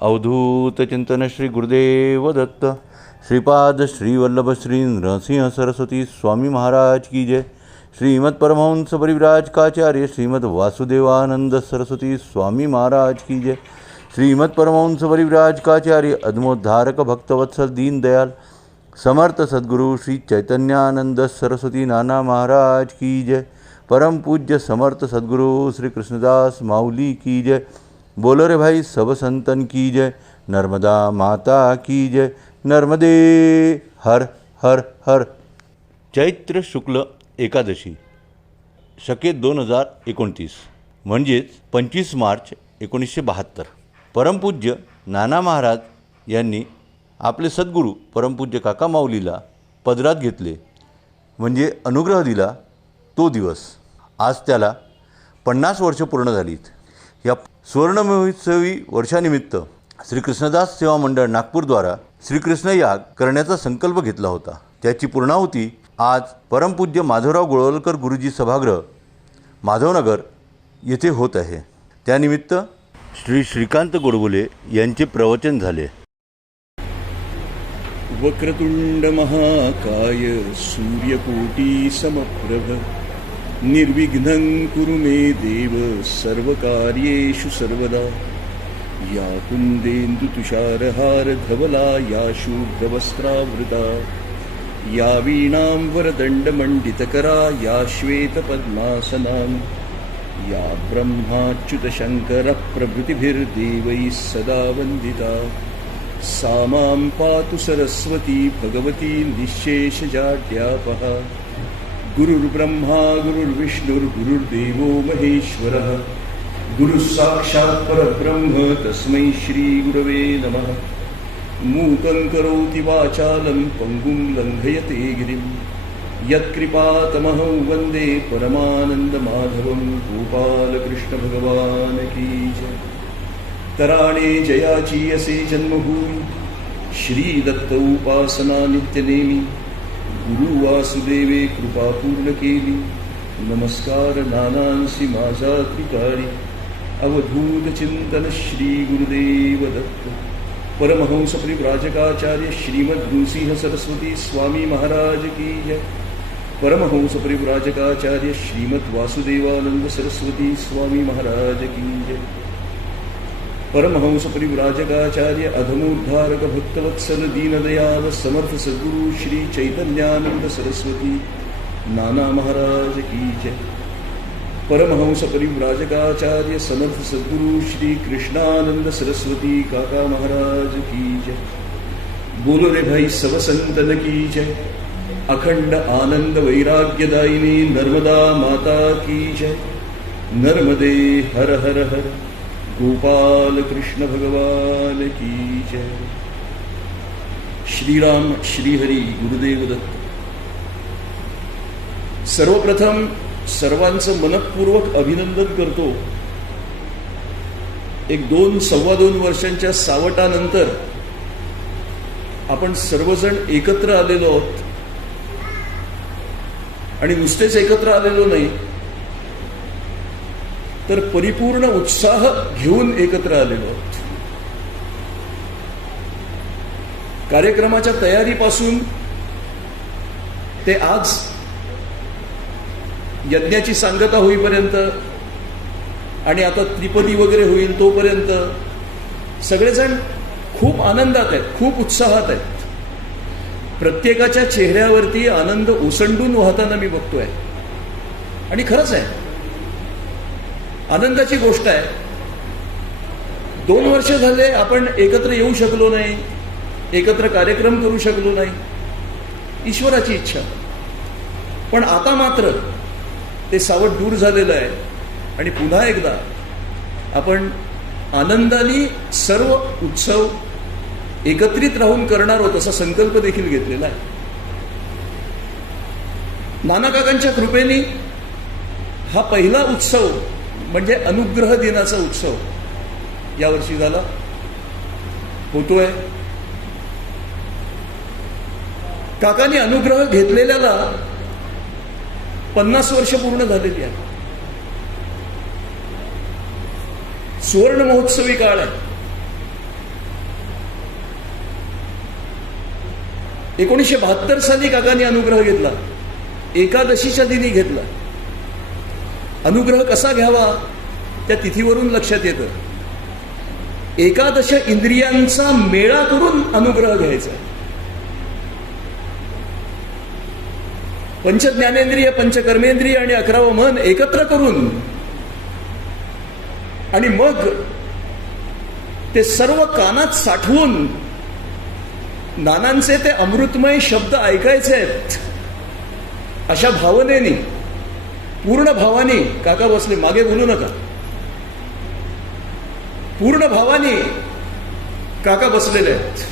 अवधूत चिंतन श्री गुरुदेव दत्त। श्रीपाद श्री वल्लभ श्री नरसिंह सरस्वती स्वामी महाराज की जय। श्रीमद परमहंस परिव्राजकाचार्य श्रीमद वासुदेवानंद सरस्वती स्वामी महाराज की जय। श्रीमद परमहंस परिव्राजकाचार्य अद्मोद्धारक भक्तवत्सल दीन दयाल समर्थ सद्गुरु श्री चैतन्यानंद सरस्वती नाना महाराज की जय। परम पूज्य समर्थ सद्गुरु श्री कृष्णदास माऊली की जय। बोलो रे भाई सब संतन की जय। नर्मदा माता की जय। नर्मदे हर हर हर। चैत्र शुक्ल एकादशी शके 2029 म्हणजेच 25 मार्च 1972 परमपूज्य नाना महाराज यांनी आपले सद्गुरू परमपूज्य काका माऊलीला पदरात घेतले म्हणजे अनुग्रह दिला तो दिवस। आज त्याला 50 वर्ष पूर्ण झालीत। या सुवर्णमहोत्सवी वर्षानिमित्त श्री कृष्णदास सेवा मंडळ नागपूरद्वारा श्रीकृष्ण याग करण्याचा संकल्प घेतला होता। त्याची पूर्णाहुती आज परमपूज्य माधवराव गोळवलकर गुरुजी सभागृह माधवनगर येथे होत आहे। त्यानिमित्त श्री श्रीकांत गोडबोले यांचे प्रवचन झाले। वक्रतुंड महाकाय सूर्यकोटी समप्रभ निर्विघ्नं कुरु मे देव सर्वकार्येषु सर्वदा। या कुन्देन्दु तुषारहार धवला या शुभ्रवस्त्रावृता या वीणां वरदण्डमण्डितकरा या श्वेतपद्मासनां या ब्रह्माच्युतशङ्करप्रभृतिभिर्देवैः सदा वन्दिता। सा मां पातु सरस्वती भगवती निःशेषजाड्यापहा। गुरुर्ब्रह्मा गुरुर्विष्णुर्गुरुर्देवो महेश्वरः गुरुस्साक्षात् परब्रह्म तस्मै श्रीगुरवे नमः। मूकं करोति वाचालं पङ्गुं लङ्घयते गिरिं यत्कृपातमहं वन्दे परमानन्दमाधवं। गोपालकृष्णभगवान् की जय। तराणे जयाची असे जन्मभूमी श्रीदत्त उपासना नित्यनेमी। गुरु वासुदेवे कृपा पूर्ण केली नमस्कार नानांसी माझा त्रिकारी। अवधूत चिंतन श्री गुरुदेव दत्त परमहंस परिव्राजकाचार्य श्रीमद गुरुसिंह सरस्वती स्वामी महाराज की जय। परमहंस परिव्राजकाचार्य श्रीमद वासुदेवानंद सरस्वती स्वामी महाराज की जय। परमहंस परिव्राजकाचार्य अधमोद्धारक भक्तवत्सल दीनदयाल समर्थ सद्गुरु श्री चैतन्यानंद सरस्वती नाना महाराज की जय। परमहंस परिव्राजकाचार्य समर्थ सद्गुरु श्री कृष्णानंद सरस्वती काका महाराज की जय। बोलो रे भाई सब संतन की जय। अखंड आनंद वैराग्यदायिनी नर्मदा माता की जय। नर्मदे हर हर हर। गोपाल कृष्ण भगवान की जय। श्रीराम श्रीहरी गुरुदेव दत्त। सर्वप्रथम सर्वांचं मनपूर्वक अभिनंदन करतो। एक 2-2.25 वर्षांच्या सावटानंतर आपण सर्वजण एकत्र आलेलो आहोत आणि नुसतेच एकत्र आलेलो नाही तर परिपूर्ण उत्साह घेऊन एकत्र आलेलो आहोत। कार्यक्रमाच्या तयारीपासून ते आज यज्ञाची सांगता होईपर्यंत आणि आता त्रिपदी वगैरे होईल तोपर्यंत सगळेजण खूप आनंदात आहेत, खूप उत्साहात आहेत। प्रत्येकाच्या चेहऱ्यावरती आनंद ओसंडून वाहताना मी बघतोय आणि खरंच आहे, आनंदाची गोष्ट आहे। 2 वर्ष झाले आपण एकत्र येऊ शकलो नाही, एकत्र कार्यक्रम करू शकलो नाही, ईश्वराची इच्छा। पण आता मात्र ते सावट दूर झालेलं आहे आणि पुन्हा एकदा आपण आनंदाने सर्व उत्सव एकत्रित राहून करणार आहोत असा संकल्प देखील घेतलेला आहे। नाना काकांच्या कृपेने हा पहिला उत्सव म्हणजे अनुग्रह दिनाचा उत्सव यावर्षी झाला होतोय। काकांनी अनुग्रह घेतलेल्याला 50 वर्ष पूर्ण झालेली आहे। सुवर्ण महोत्सवी काळ आहे। 1972 साली काकांनी अनुग्रह घेतला, एकादशीच्या दिनी घेतला. अनुग्रह कसा घ्यावा त्या तिथीवरून लक्षात येतं. एकादश इंद्रियांचा मेळा करून अनुग्रह घ्यायचा. पंचज्ञानेंद्रिय, पंचकर्मेंद्रिय आणि 11वं मन एकत्र करून आणि मग ते सर्व कानात साठवून नानांचे ते अमृतमय शब्द ऐकायचे आहेत. अशा भावनेनी, पूर्ण भावानी काका बसले, मागे बोलू नका, पूर्ण भावानी काका बसलेले आहेत.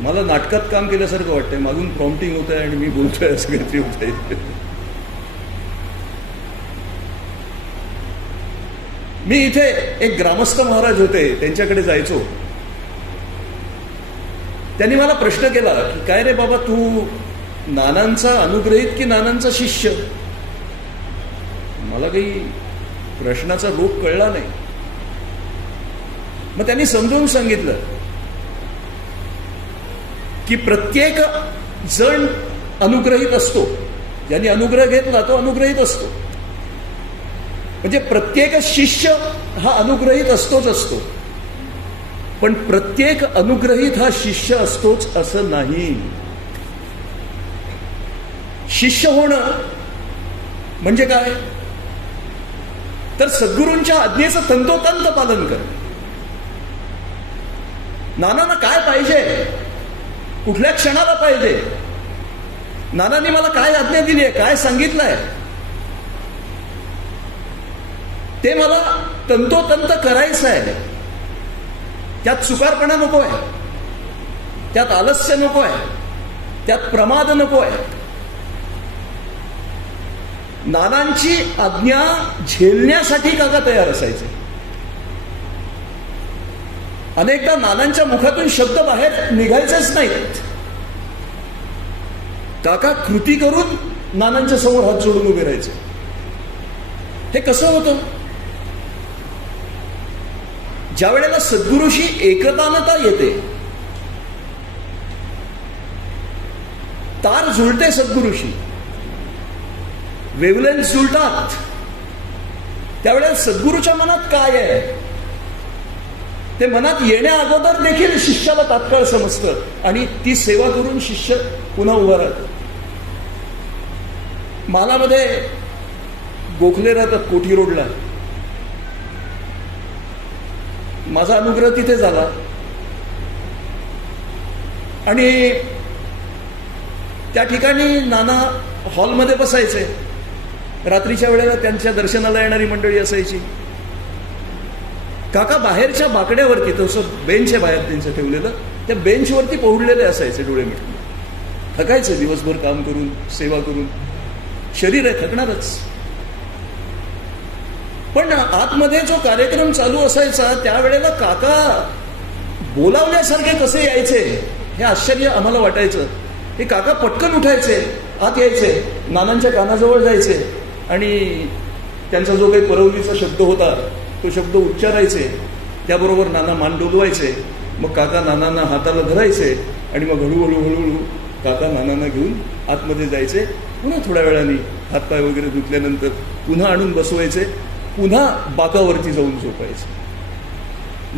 मला नाटकात काम केल्यासारखं वाटतंय. मागून प्रॉम्प्टिंग होत आहे आणि मी बोलतोय असं काहीतरी होत आहे. मी इथे एक ग्रामस्थ महाराज होते, त्यांच्याकडे जायचो. त्यांनी मला प्रश्न केला की काय रे बाबा, तू नानांचा अनुग्रहित की नानांचा शिष्य? मला काही प्रश्नाचा रोग कळला नाही. मग त्यांनी समजावून सांगितलं की प्रत्येक जण अनुग्रहित असतो. ज्यांनी अनुग्रह घेतला तो अनुग्रहित असतो. म्हणजे प्रत्येक शिष्य हा अनुग्रहित असतोच असतो, पण प्रत्येक अनुग्रहित हा शिष्य असतोच असं नाही. शिष्य होणं म्हणजे काय तर सद्गुरूंच्या आज्ञेचं तंतोतंत पालन करणं. नानांना काय पाहिजे, कुठल्या क्षणाला पाहिजे, नानांनी मला काय आज्ञा दिली आहे, काय सांगितलंय, ते मला तंतोतंत करायचं आहे. त्यात चुकारपणा नको आहे, त्यात आलस्य नको आहे, त्यात प्रमाद नको आहे. नानांची आज्ञा झेलण्यासाठी काका तयार असायचे. अनेकदा नानांच्या मुखातून शब्द बाहेर निघायचेच नाहीत. काका कृती करून नानांच्या समोर हात जोडून उभे राहायचे. हे कसं होतं? ज्या वेळेला सद्गुरूशी एकतानता येते, तार जुळते सद्गुरूशी, वेवलेन्स जुळतात, त्यावेळेला सद्गुरूच्या मनात काय आहे ते मनात येण्या अगोदर देखील शिष्याला तात्काळ समजतं आणि ती सेवा करून शिष्य पुन्हा उभा राहतो. मालामध्ये गोखले राहतात कोठी रोडला. माझा अनुग्रह तिथे झाला आणि त्या ठिकाणी नाना हॉलमध्ये बसायचे. रात्रीच्या वेळेला त्यांच्या दर्शनाला येणारी मंडळी असायची. काका बाहेरच्या बाकड्यावरती, तसं बेंच आहे बाहेर त्यांचं ठेवलेलं, त्या बेंचवरती पोहडलेले असायचे डोळे मिटून. थकायचे दिवसभर काम करून, सेवा करून. शरीर आहे, थकणारच. पण आतमध्ये जो कार्यक्रम चालू असायचा त्यावेळेला काका बोलावल्यासारखे कसे यायचे हे आश्चर्य आम्हाला वाटायचं. हे काका पटकन उठायचे, आत यायचे, नानांच्या कानाजवळ जायचे आणि त्यांचा जो काही परवलीचा शब्द होता तो शब्द उच्चारायचे. त्याबरोबर नाना मान डोलवायचे. मग काका नानांना हाताला धरायचे आणि मग हळूहळू हळूहळू काका नानांना घेऊन आतमध्ये जायचे. पुन्हा थोड्या वेळाने हातपाय वगैरे धुतल्यानंतर पुन्हा आणून बसवायचे, पुन्हा बाकावरती जाऊन झोपायचे.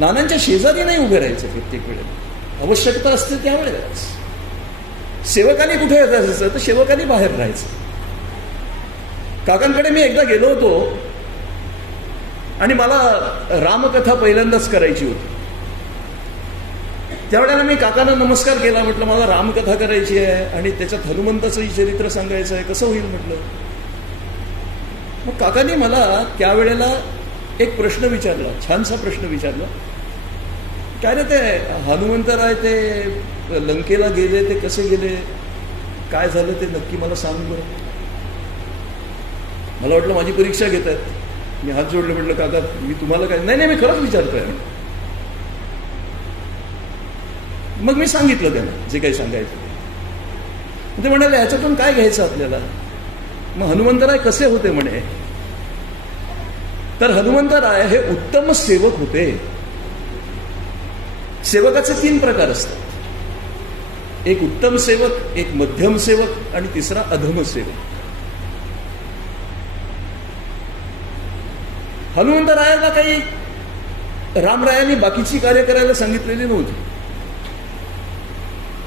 नानांच्या शेजारी नाही उभे राहायचे प्रत्येक वेळेला, आवश्यकता असते त्यावेळेलाच. सेवकांनी कुठे असायचं तर सेवकांनी बाहेर राहायचं. काकांकडे मी एकदा गेलो होतो आणि मला रामकथा पहिल्यांदाच करायची होती. त्यावेळेला मी काकांना नमस्कार केला. म्हटलं मला रामकथा करायची आहे आणि त्याच्यात हनुमंताचंही चरित्र सांगायचं आहे, कसं होईल म्हटलं. मग काकांनी मला त्यावेळेला एक प्रश्न विचारला, छानसा प्रश्न विचारला. काय रे ते हनुमंतराय ते लंकेला गेले, ते कसे गेले, काय झालं ते नक्की मला सांग बरं. मला वाटलं माझी परीक्षा घेत आहेत. मी हात जोडले, म्हटलं काका मी तुम्हाला काय, नाही मी खरंच विचारतोय. मग मी सांगितलं त्यांना जे काही सांगायचं. ते म्हणाले ह्याच्यातून काय घ्यायचं आपल्याला. मग हनुमंतराय कसे होते म्हणे. तर हनुमंतराय हे उत्तम सेवक होते. सेवकाचे 3 प्रकार असतात. एक उत्तम सेवक, एक मध्यम सेवक आणि तिसरा अधम सेवक. हनुमंतरायाला काही रामरायांनी बाकीची कार्य करायला सांगितलेली नव्हती.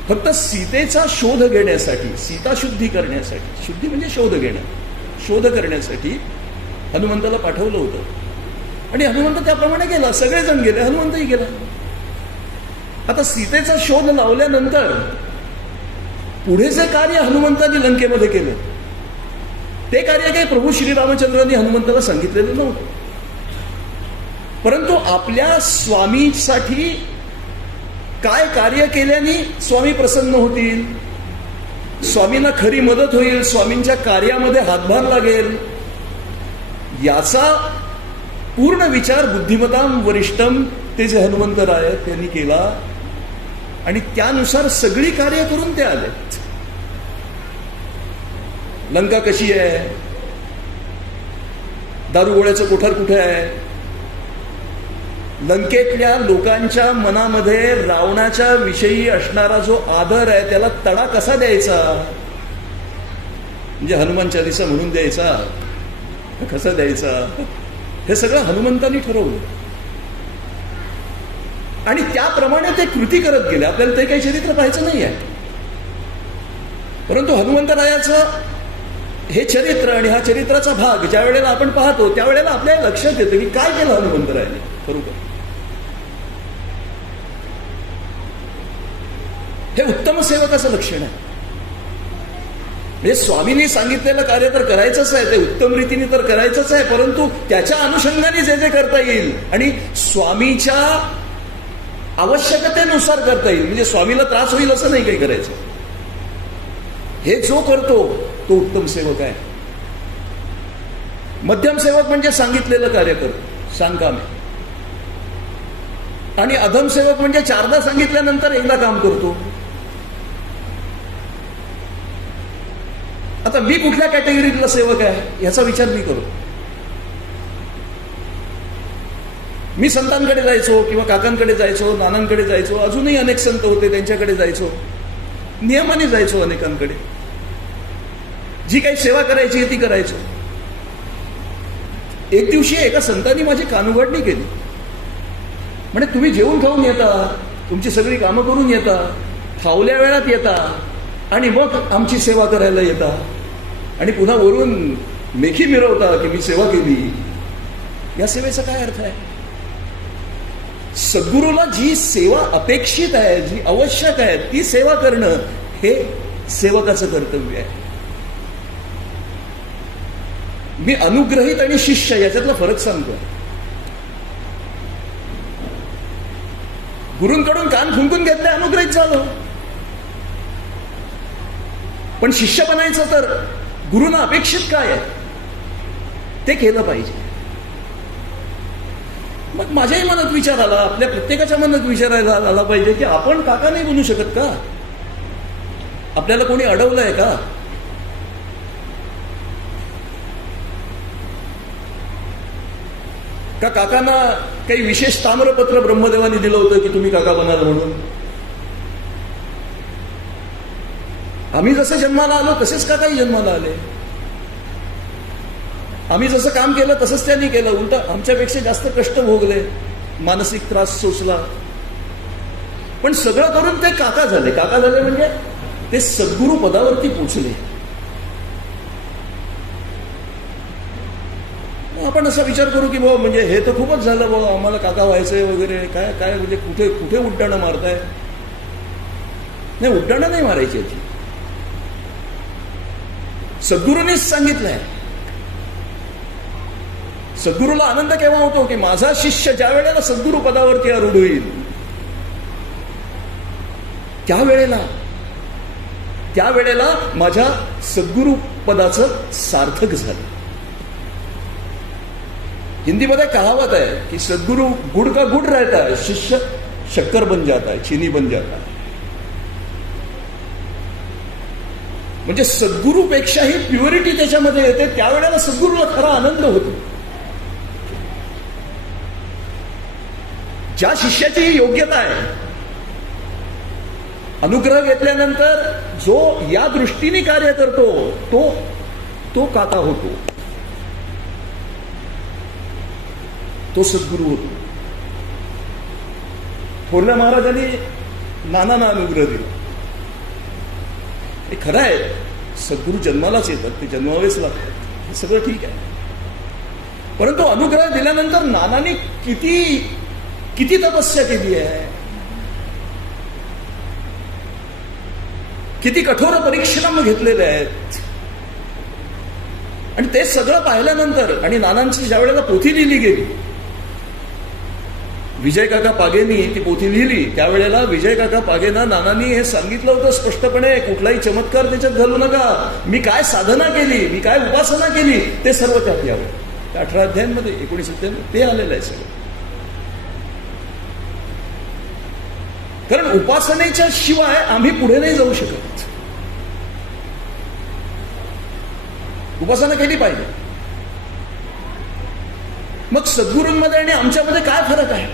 फक्त सीतेचा शोध घेण्यासाठी, सीता शुद्धी करण्यासाठी, शुद्धी म्हणजे शोध घेणं, शोध करण्यासाठी हनुमंताला पाठवलं होतं आणि हनुमंत त्याप्रमाणे गेला. सगळेजण गेले, हनुमंतही गेला. आता सीतेचा शोध लावल्यानंतर पुढे जे कार्य हनुमंतांनी लंकेमध्ये केलं ते कार्य काही प्रभू श्रीरामचंद्रांनी हनुमंताला सांगितलेलं नव्हतं. परंतु आपल्या स्वामीसाठी काय कार्य केल्याने स्वामी प्रसन्न होतील, स्वामींना खरी मदत होईल, स्वामींच्या कार्यामध्ये हातभार लागेल, याचा पूर्ण विचार बुद्धिमताम वरिष्ठम ते जे हनुमंतराय त्यांनी केला आणि त्यानुसार सगळी कार्य करून ते आले. लंका कशी आहे, दारुगोळ्याचं कोठार कुठे आहे, लंकेतल्या लोकांच्या मनामध्ये रावणाच्या विषयी असणारा जो आदर आहे त्याला तडा कसा द्यायचा, म्हणजे हनुमान चालीसा म्हणून द्यायचा, कसा द्यायचा, हे सगळं हनुमंतांनी ठरवलं आणि त्याप्रमाणे ते कृती करत गेले. आपल्याला ते काही चरित्र पाहायचं नाही आहे, परंतु हनुमंतरायाचं हे चरित्र आणि हा चरित्राचा भाग ज्या वेळेला आपण पाहतो त्यावेळेला आपल्याला लक्षात येतं की काय केलं हनुमंतरायाने खरोखर. हे उत्तम सेवकाचं लक्षण आहे. म्हणजे स्वामींनी सांगितलेलं कार्य तर करायचंच आहे, ते उत्तम रीतीने तर करायचंच आहे, परंतु त्याच्या अनुषंगाने जे जे करता येईल आणि स्वामीच्या आवश्यकतेनुसार करता येईल, म्हणजे स्वामीला त्रास होईल असं नाही काही करायचं, हे जो करतो तो उत्तम सेवक आहे. मध्यम सेवक म्हणजे सांगितलेलं कार्य करतो, सांगकाम आहे. आणि अधम सेवक म्हणजे 4दा सांगितल्यानंतर एकदा काम करतो. आता मी कुठल्या कॅटेगरीतला सेवक आहे याचा विचार मी करतो. मी संतांकडे जायचो किंवा काकांकडे जायचो, नानांकडे जायचो, अजूनही अनेक संत होते त्यांच्याकडे जायचो, नियमाने जायचो अनेकांकडे, जी काही सेवा करायची आहे ती करायचो. एक दिवशी एका संतांनी माझी कानउघडणी केली. म्हणजे तुम्ही जेवून खाऊन येता, तुमची सगळी कामं करून येता, फावल्या वेळात येता आणि मग आमची सेवा करायला येता आणि पुन्हा वरून मेखी मिरवता की मी सेवा केली. या सेवेचा काय अर्थ आहे? सद्गुरूला जी सेवा अपेक्षित आहे, जी आवश्यक आहे, ती सेवा करणं हे सेवकाचं कर्तव्य आहे. मी अनुग्रहित आणि शिष्य याच्यातला फरक सांगतो. गुरूंकडून कान फुंकून घेतले, अनुग्रहित झालो, पण शिष्य बनायचं तर गुरुना अपेक्षित काय आहे ते केलं पाहिजे. मग माझ्याही मनात विचार आला, आपल्या प्रत्येकाच्या मनात विचारायला आला पाहिजे की आपण काका नाही बनू शकत का? आपल्याला कोणी अडवलंय का? का काकांना काही विशेष ताम्रपत्र ब्रह्मदेवाने दिलं होतं की तुम्ही काका बनाल म्हणून? आम्ही जसं जन्माला आलो तसेच काकाही जन्माला आले. आम्ही जसं काम केलं तसंच त्यांनी केलं, उलट आमच्यापेक्षा जास्त कष्ट भोगले, मानसिक त्रास सोसला, पण सगळं करून ते काका झाले. काका झाले म्हणजे ते सद्गुरू पदावरती पोचले. आपण असा विचार करू की बाबा म्हणजे हे तर खूपच झालं बाबा, आम्हाला काका व्हायचंय वगैरे, काय काय म्हणजे कुठे कुठे उड्डाणं मारताय? नाही, उड्डाणं नाही मारायची याची. सद्गुरूंनीच सांगितलंय. सद्गुरूला आनंद केव्हा होतो की माझा शिष्य ज्या वेळेला सद्गुरू पदावरती आरूढ होईल त्यावेळेला माझ्या सद्गुरू पदाचं सार्थक झालं. हिंदीमध्ये कहावत आहे की सद्गुरू गुड़ का गुड़ रहता है, शिष्य शक्कर बन जाता है, चीनी बन जाता है. म्हणजे सद्गुरूपेक्षाही प्युरिटी त्याच्यामध्ये येते. त्यावेळेला सद्गुरूला खरा आनंद होतो. ज्या शिष्याची ही योग्यता आहे, अनुग्रह घेतल्यानंतर जो या दृष्टीने कार्य करतो तो काका होतो, तो सद्गुरू होतो. थोरल्या महाराजांनी नानांना अनुग्रह दिला. हे खरं आहे, सद्गुरू जन्मालाच येतात, ते जन्मावेच लागतात, हे सगळं ठीक आहे. परंतु अनुग्रह दिल्यानंतर नानांनी किती तपस्या केली आहे, किती कठोर परिश्रम घेतलेले आहेत. आणि ते सगळं पाहिल्यानंतर, आणि नानांची ज्या वेळेला पोथी लिहिली गेली, विजय काका पागेंनी ती पोथी लिहिली, त्यावेळेला विजय काका पागेंना नानांनी हे सांगितलं होतं स्पष्टपणे, कुठलाही चमत्कार त्याच्यात घालू नका, मी काय साधना केली, मी काय उपासना केली, ते सर्व त्यात यावं. त्या 18 अध्यायांमध्ये 19 अध्यायांमध्ये ते आलेलं आहे सगळं. कारण उपासनेच्या शिवाय आम्ही पुढे नाही जाऊ शकत. उपासना केली पाहिजे. मग सद्गुरूंमध्ये आणि आमच्यामध्ये काय फरक आहे?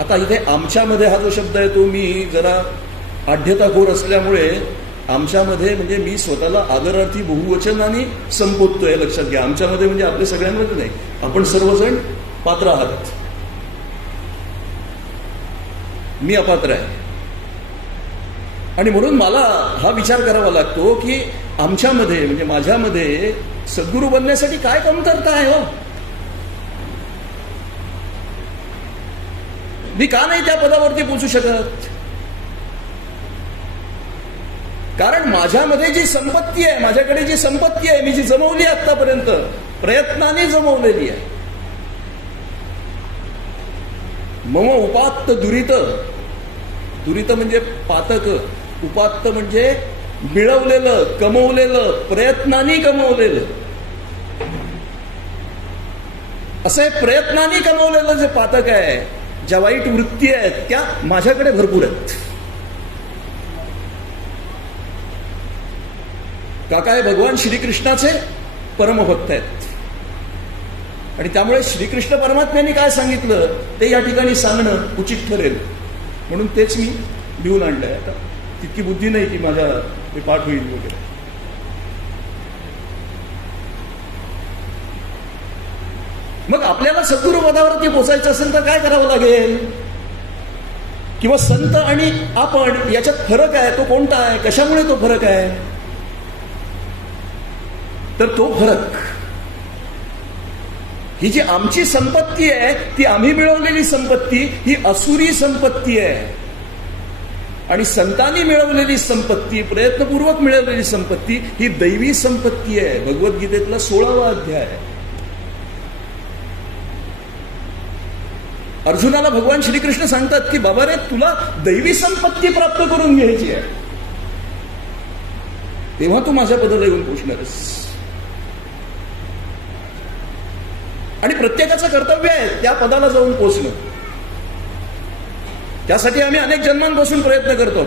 आता इथे आमच्यामध्ये हा जो शब्द आहे तो मी जरा आढ्यताखोर असल्यामुळे आमच्यामध्ये म्हणजे मी स्वतःला आदरार्थी बहुवचनाने संबोधतोय, लक्षात घ्या. आमच्यामध्ये म्हणजे आपल्या सगळ्यांमध्ये नाही, आपण सर्वजण पात्र आहात. मी अपात्र आहे. आणि म्हणून मला हा विचार करावा लागतो की आमच्यामध्ये म्हणजे माझ्यामध्ये सद्गुरू बनण्यासाठी काय कमतरता आहे हो? मी का नाही त्या पदावरती पोहोचू शकत? कारण माझ्यामध्ये जी संपत्ती आहे, माझ्याकडे जी संपत्ती आहे, मी जी जमवली आतापर्यंत प्रयत्नाने जमवलेली आहे. मम उपात्त दुरित, दुरित म्हणजे पातक, उपात्त म्हणजे मिळवलेलं, कमवलेलं, प्रयत्नाने कमवलेलं. असं हे प्रयत्नाने कमवलेलं जे पातक आहे, ज्या वाईट वृत्ती आहेत, त्या माझ्याकडे भरपूर आहेत. काका हे भगवान श्रीकृष्णाचे परमभक्त आहेत. आणि त्यामुळे श्रीकृष्ण परमात्म्यांनी काय सांगितलं ते या ठिकाणी सांगणं उचित ठरेल, म्हणून तेच मी लिहून आणलंय. आता तितकी बुद्धी नाही की माझ्या ते पाठ होईल वगैरे. मग आपल्याला सद्गुरू पदावरती पोचायचं असेल तर काय करावं लागेल? किंवा संत आणि आपण याच्यात फरक आहे, तो कोणता आहे, कशामुळे तो फरक आहे? तर तो फरक, ही जी आमची संपत्ती आहे ती आम्ही मिळवलेली संपत्ती, ही असुरी संपत्ती आहे. आणि संतांनी मिळवलेली संपत्ती, प्रयत्नपूर्वक मिळवलेली संपत्ती, ही दैवी संपत्ती आहे. भगवद्गीतेतला 16वा अध्याय आहे. अर्जुनाला भगवान श्रीकृष्ण सांगतात की बाबा रे, तुला दैवी संपत्ती प्राप्त करून घ्यायची आहे, तेव्हा तू माझ्या पदाला येऊन पोचणारस. आणि प्रत्येकाचं कर्तव्य आहे त्या पदाला जाऊन पोचणं. त्यासाठी आम्ही अनेक जन्मांपासून प्रयत्न करतो.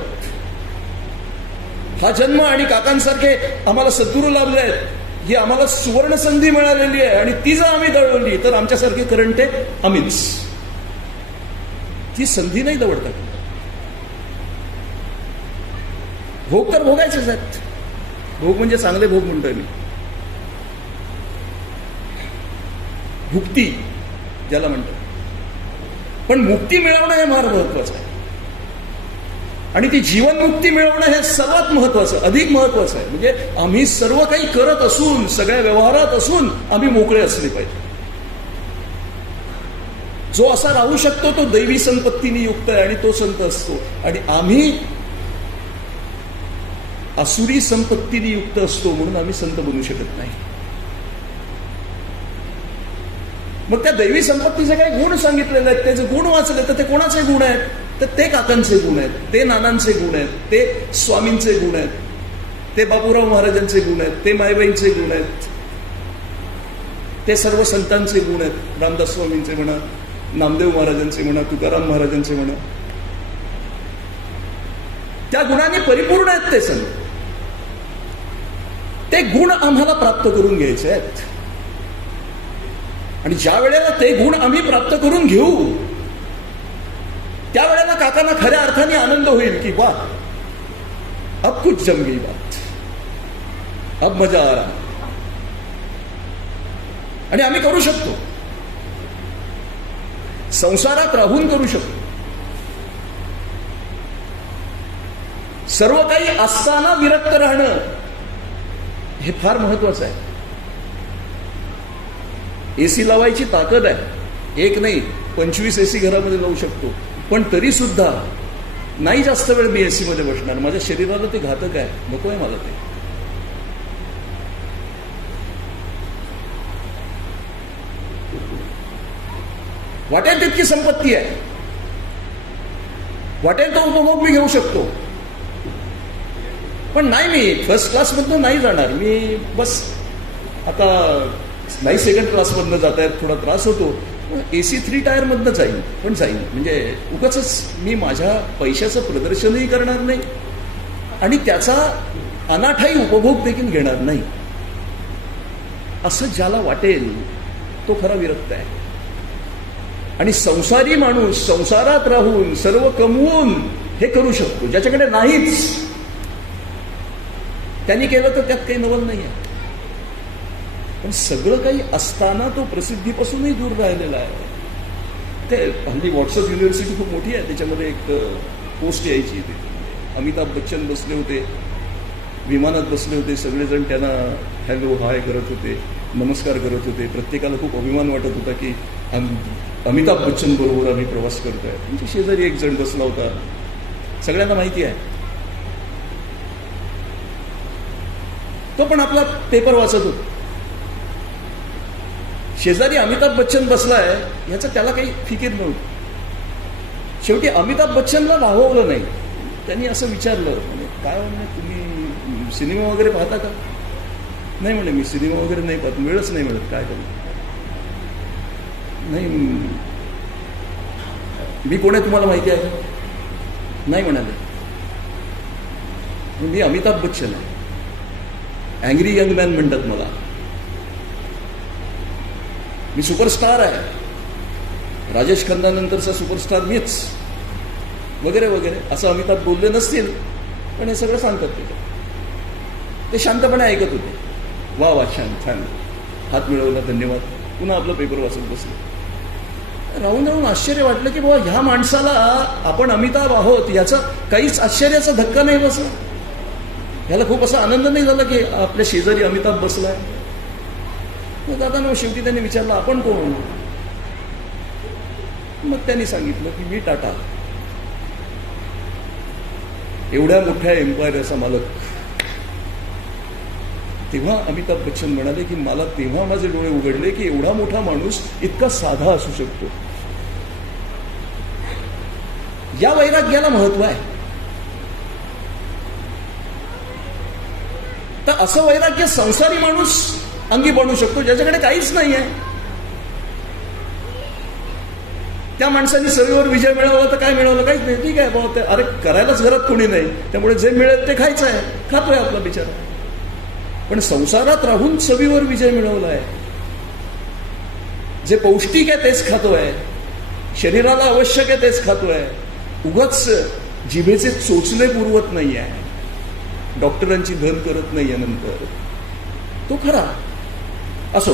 हा जन्म आणि काकांसारखे आम्हाला सद्गुरू लाभले आहेत, ही आम्हाला सुवर्ण संधी मिळालेली आहे. आणि ती जर आम्ही दळवली तर आमच्यासारखे करंटे आम्हीच. ती संधी नाही दवडतात. भोग तर भोगायचेच आहेत. भोग म्हणजे चांगले भोग म्हणतोय मी, भुक्ती ज्याला म्हणतो. पण मुक्ती मिळवणं हे फार महत्वाचं आहे. आणि ती जीवनमुक्ती मिळवणं हे सर्वात महत्वाचं, अधिक महत्वाचं आहे. म्हणजे आम्ही सर्व काही करत असून, सगळ्या व्यवहारात असून आम्ही मोकळे असले पाहिजे. जो असा राहू शकतो तो दैवी संपत्तीने युक्त आहे आणि तो संत असतो. आणि आम्ही असुरी संपत्तीने युक्त असतो, म्हणून आम्ही संत बनू शकत नाही. मग त्या दैवी संपत्तीचे काही गुण सांगितलेले आहेत, त्याचे गुण वाचले तर ते कोणाचे गुण आहेत? तर ते काकांचे गुण आहेत, ते नानांचे गुण आहेत, ते स्वामींचे गुण आहेत, ते बापूराव महाराजांचे गुण आहेत, ते मायबाईंचे गुण आहेत, ते सर्व संतांचे गुण आहेत. रामदास स्वामींचे म्हणा, नामदेव महाराजांचे म्हणा, तुकाराम महाराजांचे म्हणा, त्या गुणांनी परिपूर्ण आहेत ते संत. ते गुण आम्हाला प्राप्त करून घ्यायचे आहेत. आणि ज्या वेळेला ते गुण आम्ही प्राप्त करून घेऊ त्यावेळेला काकांना खऱ्या अर्थाने आनंद होईल की वाह, अब कुछ जम गई बात, अब मजा आ रहा. आणि आम्ही करू शकतो, संसारात राहून करू शकतो. सर्व काही असताना विरक्त राहणं हे फार महत्वाचं आहे. एसी लावायची ताकद आहे, एक नाही 25 एसी घरामध्ये लावू शकतो, पण तरी सुद्धा नाही जास्त वेळ मी एसी मध्ये बसणार. माझ्या शरीराला ते घातक आहे, नको आहे मला ते. वाटेल तितकी संपत्ती आहे, वाटेल तो उपभोग मी घेऊ शकतो, पण नाही मी फर्स्ट क्लास मधनं नाही जाणार. मी बस आता नाही सेकंड क्लास मधनं जात आहेत, थोडा त्रास होतो, एसी 3 टायर मधनं जाईन, पण जाईन. म्हणजे उगाचच मी माझ्या पैशाचं प्रदर्शनही करणार नाही आणि त्याचा अनाठाई उपभोग देखील घेणार नाही. असं ज्याला वाटेल तो खरा विरक्त आहे. आणि संसारी माणूस संसारात राहून सर्व कमवून हे करू शकतो. ज्याच्याकडे नाहीच, त्यांनी केलं तर त्यात काही नवल नाही आहे. पण सगळं काही असताना तो प्रसिद्धीपासूनही दूर राहिलेला आहे. ते हल्ली व्हॉट्सअप युनिव्हर्सिटी खूप मोठी आहे, त्याच्यामध्ये एक पोस्ट यायची. अमिताभ बच्चन बसले होते, विमानात बसले होते, सगळेजण त्यांना हॅलो हाय करत होते, नमस्कार करत होते. प्रत्येकाला खूप अभिमान वाटत होता की अमिताभ बच्चन बरोबर आम्ही प्रवास करतोय. त्यांच्या शेजारी एक जण बसला होता, सगळ्यांना माहिती आहे, तो पण आपला पेपर वाचत होता. शेजारी अमिताभ बच्चन बसलाय याचा त्याला काही फिकीर नव्हती. शेवटी अमिताभ बच्चनला राहवलं नाही. त्यांनी असं विचारलं, म्हणजे काय म्हणे तुम्ही सिनेमा वगैरे पाहता का? नाही म्हणे मी सिनेमा वगैरे नाही पाहत, वेळच नाही मिळत, काय करू. नाही मी कोण आहे तुम्हाला माहिती आहे? नाही म्हणाले. मी अमिताभ बच्चन आहे, अँग्री यंग मॅन म्हणतात मला, मी सुपरस्टार आहे, राजेश खन्ना नंतरचा सुपरस्टार मीच, वगैरे वगैरे. असं अमिताभ बोलले नसतील, पण हे सगळं सांगतात ते शांतपणे ऐकत होते. वा वा, छान छान, हात मिळवला, धन्यवाद. पुन्हा आपला पेपर वाचत बसले. राहून राहून आश्चर्य वाटलं की बाबा ह्या माणसाला आपण अमिताभ आहोत याचा काहीच आश्चर्याचा धक्का नाही बसला. ह्याला खूप असा आनंद नाही झाला की आपल्या शेजारी अमिताभ बसलाय. दादा ना शेवटी त्यांनी विचारलं आपण कोण? मग त्यांनी सांगितलं की मी टाटा, एवढ्या मोठ्या एम्पायरचा मालक. तेव्हा अमिताभ बच्चन म्हणाले की मला तेव्हा माझे डोळे उघडले की एवढा मोठा माणूस इतका साधा असू शकतो. या वैराग्याला महत्व आहे. तर असं वैराग्य संसारी माणूस अंगी बनू शकतो ज्याच्याकडे काहीच नाही आहे. त्या माणसाने सर्वेवर विजय मिळवला तर काय मिळवलं? काहीच नाही. ठीक आहे बाबा, अरे करायलाच घरात कोणी नाही, त्यामुळे जे मिळेल ते खायचं आहे, खातोय आपला बिचारा. पण संसारात राहून चवीवर विजय मिळवला आहे. जे पौष्टिक आहे तेच खातोय, शरीराला आवश्यक आहे तेच खातोय. उगाच जिभेचे चोचले पुरवत नाही आहे, डॉक्टरांची धन करत नाहीये नंतर. तो खरा असो.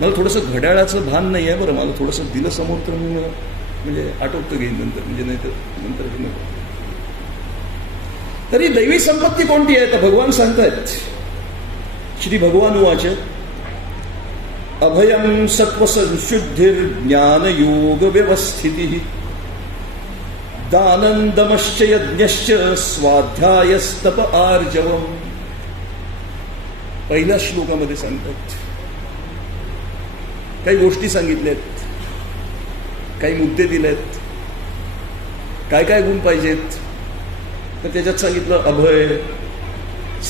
मला थोडंसं घड्याळाचं भान नाही आहे बरं, मला थोडंसं दिलं समोर तर मी म्हणजे आटोपतं घेईन नंतर, म्हणजे नाही तर नंतर. तरी दैवी संपत्ती कोणती आहे तर भगवान सांगतायत. श्री भगवान उवाच अभयं सत्त्वसंशुद्धिर् ज्ञानयोग व्यवस्थितिः दानंदमश्च यज्ञश्च स्वाध्यायस्तप आर्जवम्. पहिल्या श्लोकामध्ये सांगतात. काही गोष्टी सांगितल्यात, काही मुद्दे दिलेत, काय काय गुण पाहिजेत. तर त्याच्यात सांगितलं अभय,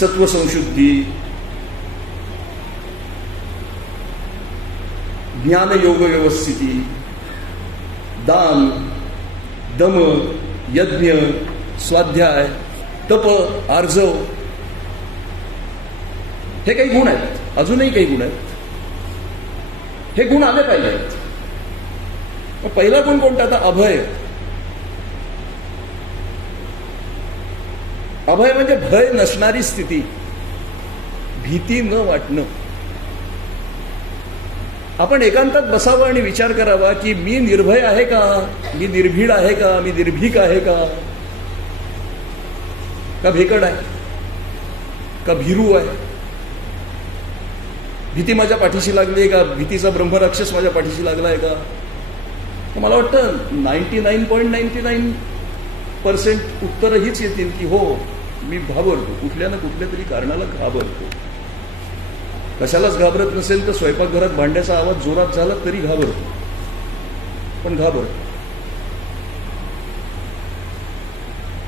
सत्वसंशुद्धी, ज्ञानयोग व्यवस्थिती, दान, दम, यज्ञ, स्वाध्याय, तप, आर्जव. हे काही गुण आहेत. अजूनही काही गुण आहेत. हे गुण आले पाहिजेत. मग पहिला गुण कोणता? आता अभय. अभय म्हणजे भय नसणारी स्थिती, भीती न वाटणं. आपण एकांतात बसावं आणि विचार करावा की मी निर्भय आहे का, मी निर्भीड आहे का, मी निर्भीक आहे का भेकड आहे का भीरू आहे. भीती माझ्या पाठीशी लागली आहे का, भीतीचा ब्रह्मराक्षस माझ्या पाठीशी लागला आहे का. मला वाटतं 99.99% उत्तरं हीच येतील की हो, मी घाबरतो, कुठल्या ना कुठल्या तरी कारणाला घाबरतो. कशालाच घाबरत नसेल तर स्वयंपाकघरात भांड्याचा आवाज जोरात झाला तरी घाबरतो, पण घाबरतो.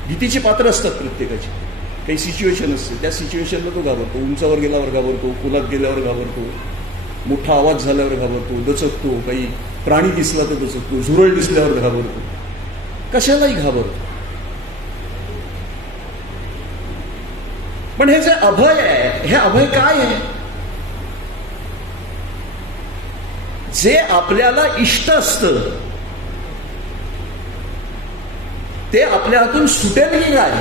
भीतीची पात्र असतात प्रत्येकाची. काही सिच्युएशन असते, त्या सिच्युएशनला तो घाबरतो. उंचावर गेल्यावर घाबरतो, पुलात गेल्यावर घाबरतो, मोठा आवाज झाल्यावर घाबरतो, दचकतो, काही प्राणी दिसला तर दचकतो, झुरळ दिसल्यावर घाबरतो, कशालाही घाबरतो. पण हे जे अभय आहे, हे अभय काय आहे? जे आपल्याला इष्ट असतं ते आपल्या हातून सुटेल की काय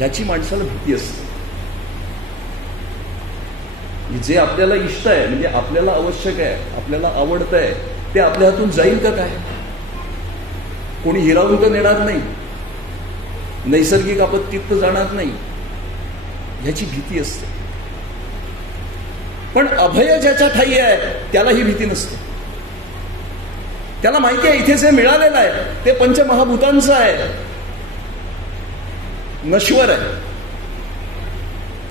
याची माणसाला भीती असते. जे आपल्याला इष्ट आहे, म्हणजे आपल्याला आवश्यक आहे, आपल्याला आवडतं आहे, ते आपल्या हातून जाईल का काय? कोणी हिरावून तर नेणार नाही, नैसर्गिक आपत्तीत तर जाणार नाही, ह्याची भीती असते. पण अभय ज्याच्या ठाई आहे त्याला ही भीती नसते. त्याला माहिती आहे इथे जे मिळालेलं आहे ते पंचमहाभूतांचं आहे, नश्वर आहे,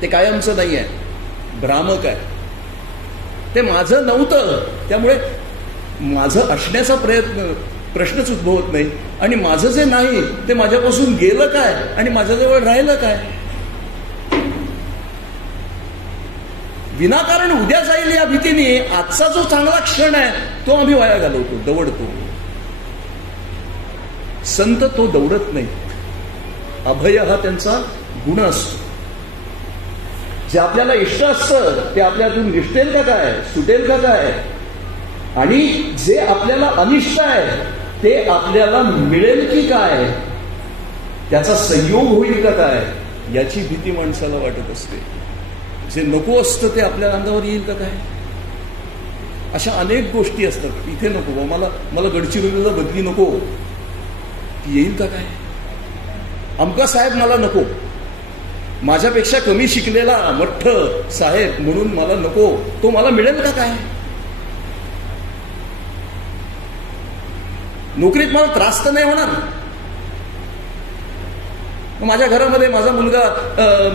ते कायमचं नाही आहे, भ्रामक आहे. ते माझं नव्हतं, त्यामुळे माझं असण्याचा प्रश्नच उद्भवत नाही. आणि माझं जे नाही ते माझ्यापासून गेलं काय आणि माझ्याजवळ राहिलं काय. विनाकारण उद्या जाईल या भीतीने आजचा जो चांगला क्षण आहे तो आम्ही वाया घालवतो, दवडतो. संत तो दवडत नाही. अभय हा त्यांचा गुण असतो. जे आपल्याला इष्ट असतं ते आपल्यातून निष्ठेल का काय, सुटेल का काय, आणि जे आपल्याला अनिष्ट आहे ते आपल्याला मिळेल की काय, त्याचा संयोग होईल का काय, याची भीती माणसाला वाटत असते. जे नको असतं ते आपल्या अंगावर येईल का काय. अशा अनेक गोष्टी असतात. इथे नको, मला गडचिरोलीला बदली नको, ती येईल का काय. अमका साहेब मला नको, माझ्यापेक्षा कमी शिकलेला मठ्ठ साहेब म्हणून मला नको, तो मला मिळेल का काय. नोकरीत मला त्रास तर नाही होणार. माझ्या घरामध्ये माझा मुलगा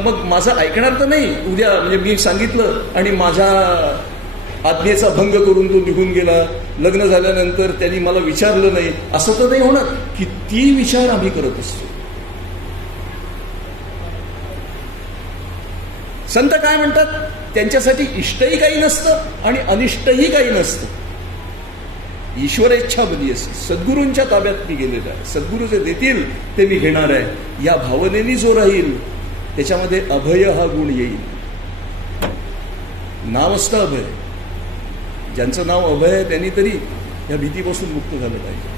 मग माझं ऐकणार तर नाही उद्या, म्हणजे मी सांगितलं आणि माझ्या आज्ञेचा भंग करून तो निघून गेला, लग्न झाल्यानंतर त्यांनी मला विचारलं नाही, असं तर नाही होणार. किती विचार आम्ही करत असतो. संत काय म्हणतात, त्यांच्यासाठी इष्टही काही नसतं आणि अनिष्टही काही नसतं. ईश्वर इच्छाबद्धी असते. सद्गुरूंच्या ताब्यात मी गेलेला आहे, सद्गुरू जे देतील ते मी घेणार आहे, या भावनेनी जो राहील त्याच्यामध्ये अभय हा गुण येईल. नाव असतं अभय. ज्यांचं नाव अभय आहे त्यांनी तरी या भीतीपासून मुक्त झालं पाहिजे.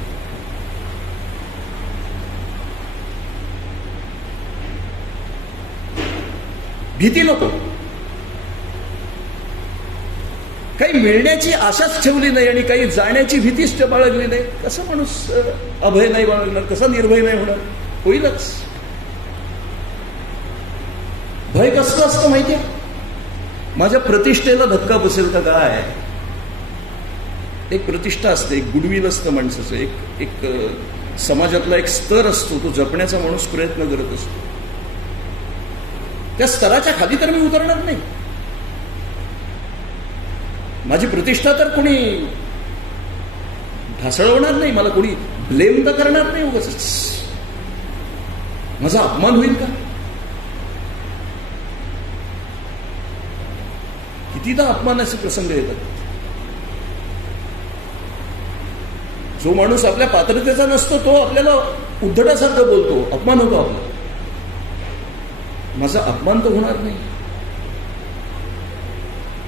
भीती नको. काही मिळण्याची आशाच ठेवली नाही आणि काही जाण्याची भीतीच बाळगली नाही. कसं माणूस अभय नाही बाळगणार, कसा निर्भय नाही होणार. होईलच. भय कसं असतं माहितीये, माझ्या प्रतिष्ठेला धक्का बसेल का काय. एक प्रतिष्ठा असते, एक गुडविल असतं माणसाचं, एक समाजातला एक स्तर असतो, तो जपण्याचा माणूस प्रयत्न करत असतो. त्या स्तराच्या खाली तर मी उतरणार नाही. माझी प्रतिष्ठा तर कोणी ढासळवणार नाही, मला कोणी ब्लेम तर करणार नाही उगाच. माझा अपमान होईल का. कितीदा अपमानाचे प्रसंग येतात. जो माणूस आपल्या पात्रतेचा नसतो तो आपल्याला उद्धटासारखं बोलतो, अपमान होतो आपला. माझा अपमान तर होणार नाही.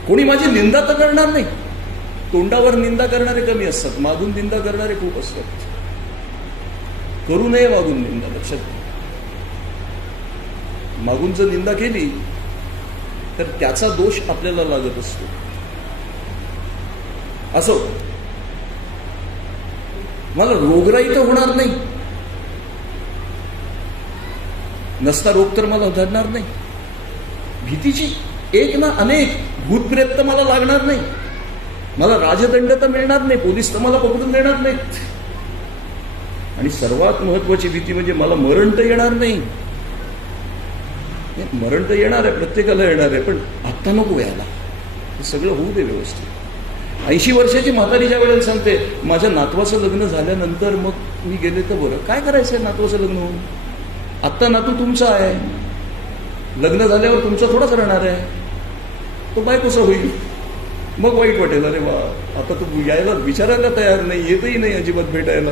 कोणी माझी निंदा तर करणार नाही. तोंडावर निंदा करणारे कमी असतात, मागून निंदा करणारे खूप असतात. करू नये मागून निंदा, लक्षात घ्या. मागून जर निंदा केली तर त्याचा दोष आपल्याला लागत असतो. असो, मला रोगराई तर होणार नाही, नसता रोग तर मला धरणार नाही. भीतीची एक ना अनेक भूतप्रेत तर मला लागणार नाही, मला राजदंड तर मिळणार नाही, पोलीस तर मला पकडून देणार नाहीत. आणि सर्वात महत्वाची भीती म्हणजे मला मरण तर येणार नाही. मरण तर येणार आहे, प्रत्येकाला येणार आहे, पण आत्ता नको यायला. हे सगळं होऊ दे व्यवस्थित. 80 वर्षाची म्हातारी ज्या वेळेला सांगते माझ्या नातवाचं लग्न झाल्यानंतर मग मी गेले तर बरं, काय करायचंय नातवाचं लग्न होऊन? आत्ता नातू तुमचा आहे, लग्न झाल्यावर तुमचा थोडाच राहणार आहे, तो बायकोचा होईल. मग वाईट वाटेल, अरे वा आता तू यायला विचारायला तयार नाही, येतही नाही अजिबात भेटायला.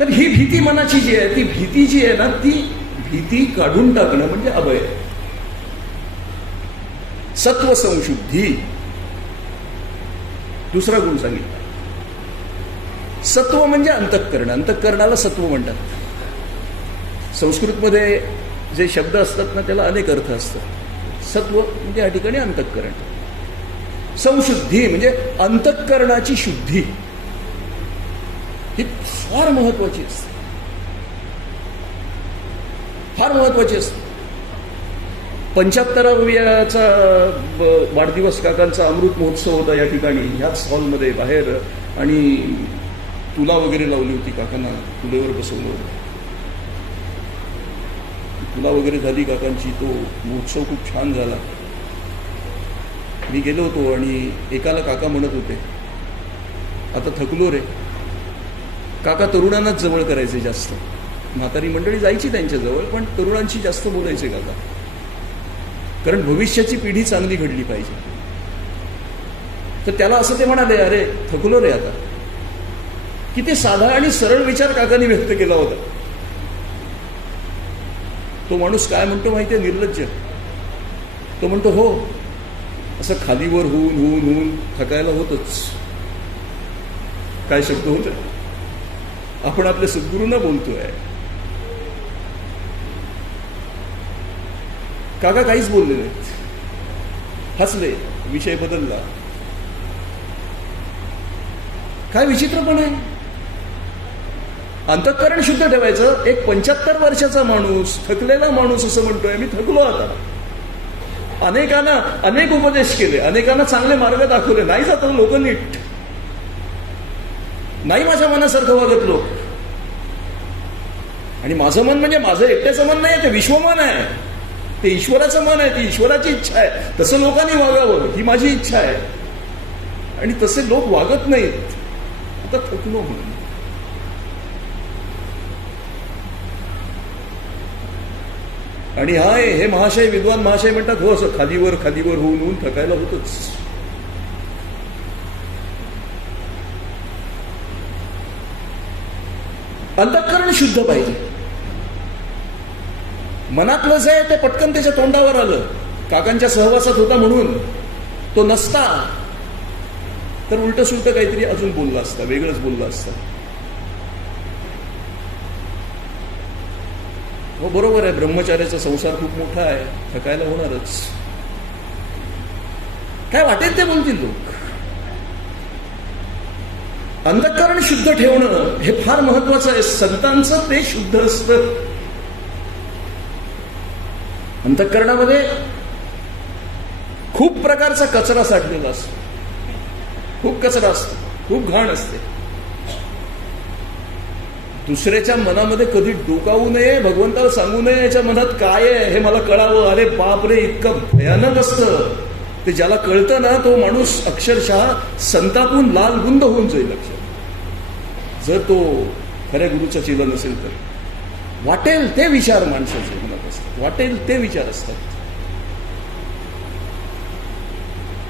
तर ही भीती मनाची जी आहे, ती भीती जी आहे ना, ती भीती काढून टाकणं म्हणजे अभय. सत्व संशुद्धी दुसरा गुण सांगितला. सत्व म्हणजे अंतःकरण, अंतःकरणाला सत्व म्हणतात. संस्कृतमध्ये जे शब्द असतात ना त्याला अनेक अर्थ असतात. सत्व म्हणजे या ठिकाणी अंतःकरण. संशुद्धी म्हणजे अंतःकरणाची शुद्धी, ही फार महत्वाची असते, फार महत्वाची असते. 75व्याचा वाढदिवस काकांचा अमृत महोत्सव होता या ठिकाणी, ह्याच हॉलमध्ये बाहेर, आणि तुला वगैरे लावली होती, काकांना तुलेवर बसवलं होतं. तुला वगैरे झाली काकांची, तो महोत्सव खूप छान झाला. मी गेलो होतो आणि एकाला काका म्हणत होते, आता थकलो रे. काका तरुणांनाच जवळ करायचे जास्त, म्हातारी मंडळी जायची त्यांच्या जवळ, पण तरुणांशी जास्त बोलायचे काका, कारण भविष्याची पिढी चांगली घडली पाहिजे. तर त्याला असं ते म्हणाले, अरे थकलो रे आता. किती साधा आणि सरळ विचार काकांनी व्यक्त केला होता. तो माणूस काय म्हणतो माहितीये, निर्लज्ज. तो म्हणतो हो, असं खालीवर होऊन होऊन होऊन थकायला होतच. काय शब्द होत आपण आपल्या सद्गुरूंना बोलतोय. काका काहीच बोलले नाहीत, हसले, विषय बदलला. काय विचित्रपण आहे. अंतःकरण शुद्ध ठेवायचं. एक 75 वर्षाचा माणूस, थकलेला माणूस असं म्हणतोय मी थकलो आता. अनेकांना अनेक उपदेश केले, अनेकांना चांगले मार्ग दाखवले, नाही जात लोक नीट, नाही माझ्या मनासारखं वागत लोक. आणि माझं मन म्हणजे माझं एकट्याचं मन नाही, ते विश्वमन आहे, ते ईश्वराचं मन आहे, ती ईश्वराची इच्छा आहे. तसं लोकांनी वागावं ही माझी इच्छा आहे. आणि तसे लोक वागत नाहीत. आता थकलो म्हणून. आणि हे महाशय, विद्वान महाशय म्हणतात, हो असं खालीवर खालीवर होऊन होऊन थकायला होतच. अंतःकरण शुद्ध पाहिजे. मनातलं जे आहे ते पटकन त्याच्या तोंडावर आलं. काकांच्या सहवासात होता म्हणून, तो नसता तर उलट सुलट काहीतरी अजून बोलला असता, वेगळंच बोलला असता. हो बरोबर आहे, ब्रह्मचार्याचा संसार खूप मोठा आहे, थकायला होणारच. काय वाटेल ते बोलतील लोक. अंतःकरण शुद्ध ठेवणं हे फार महत्वाचं आहे. संतांचं ते शुद्ध असतं. अंतःकरणामध्ये खूप प्रकारचा कचरा साठलेला असतो, खूप कचरा असतो, खूप घाण असते. दुसऱ्याच्या मनामध्ये कधी डोकावू नये, भगवंताला सांगू नये याच्या मनात काय आहे हे मला कळावं. अरे बाप रे, इतकं भयानक असतं ते. ज्याला कळतं ना तो माणूस अक्षरशः संतापून लाल बुंद होऊन जाईल. लक्षात, जर तो खऱ्या गुरुचा चिला नसेल तर. वाटेल ते विचार माणसाचे मनात असतात, वाटेल ते विचार असतात,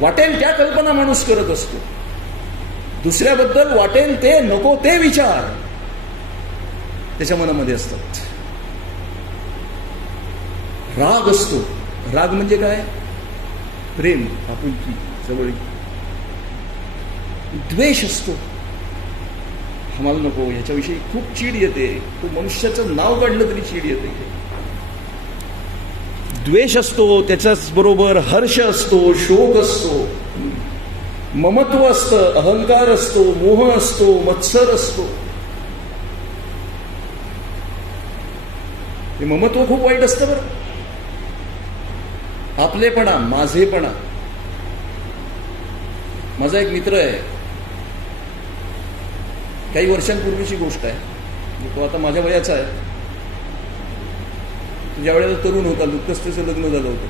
वाटेल त्या कल्पना माणूस करत असतो. दुसऱ्याबद्दल वाटेल ते, नको ते विचार त्याच्या मनामध्ये असतात. राग असतो, राग म्हणजे काय? प्रेम, आपुलकी, जवळीक. द्वेष असतो, आम्हाला नको, ह्याच्याविषयी खूप चीड येते, तो मनुष्याचं नाव काढलं तरी चीड येते. द्वेष असतो, त्याच्याच बरोबर हर्ष असतो, शोक असतो, ममत्व असतं, अहंकार असतो, मोह असतो, मत्सर असतो. हे ममत्व खूप वाईट असतं बरं. आपलेपणा, माझेपणा. माझा एक मित्र आहे, काही वर्षांपूर्वीची गोष्ट आहे, तो आता माझ्या वयाचा आहे. ज्या वेळेला तरुण होता, नुकतंच त्याचं लग्न झालं होतं.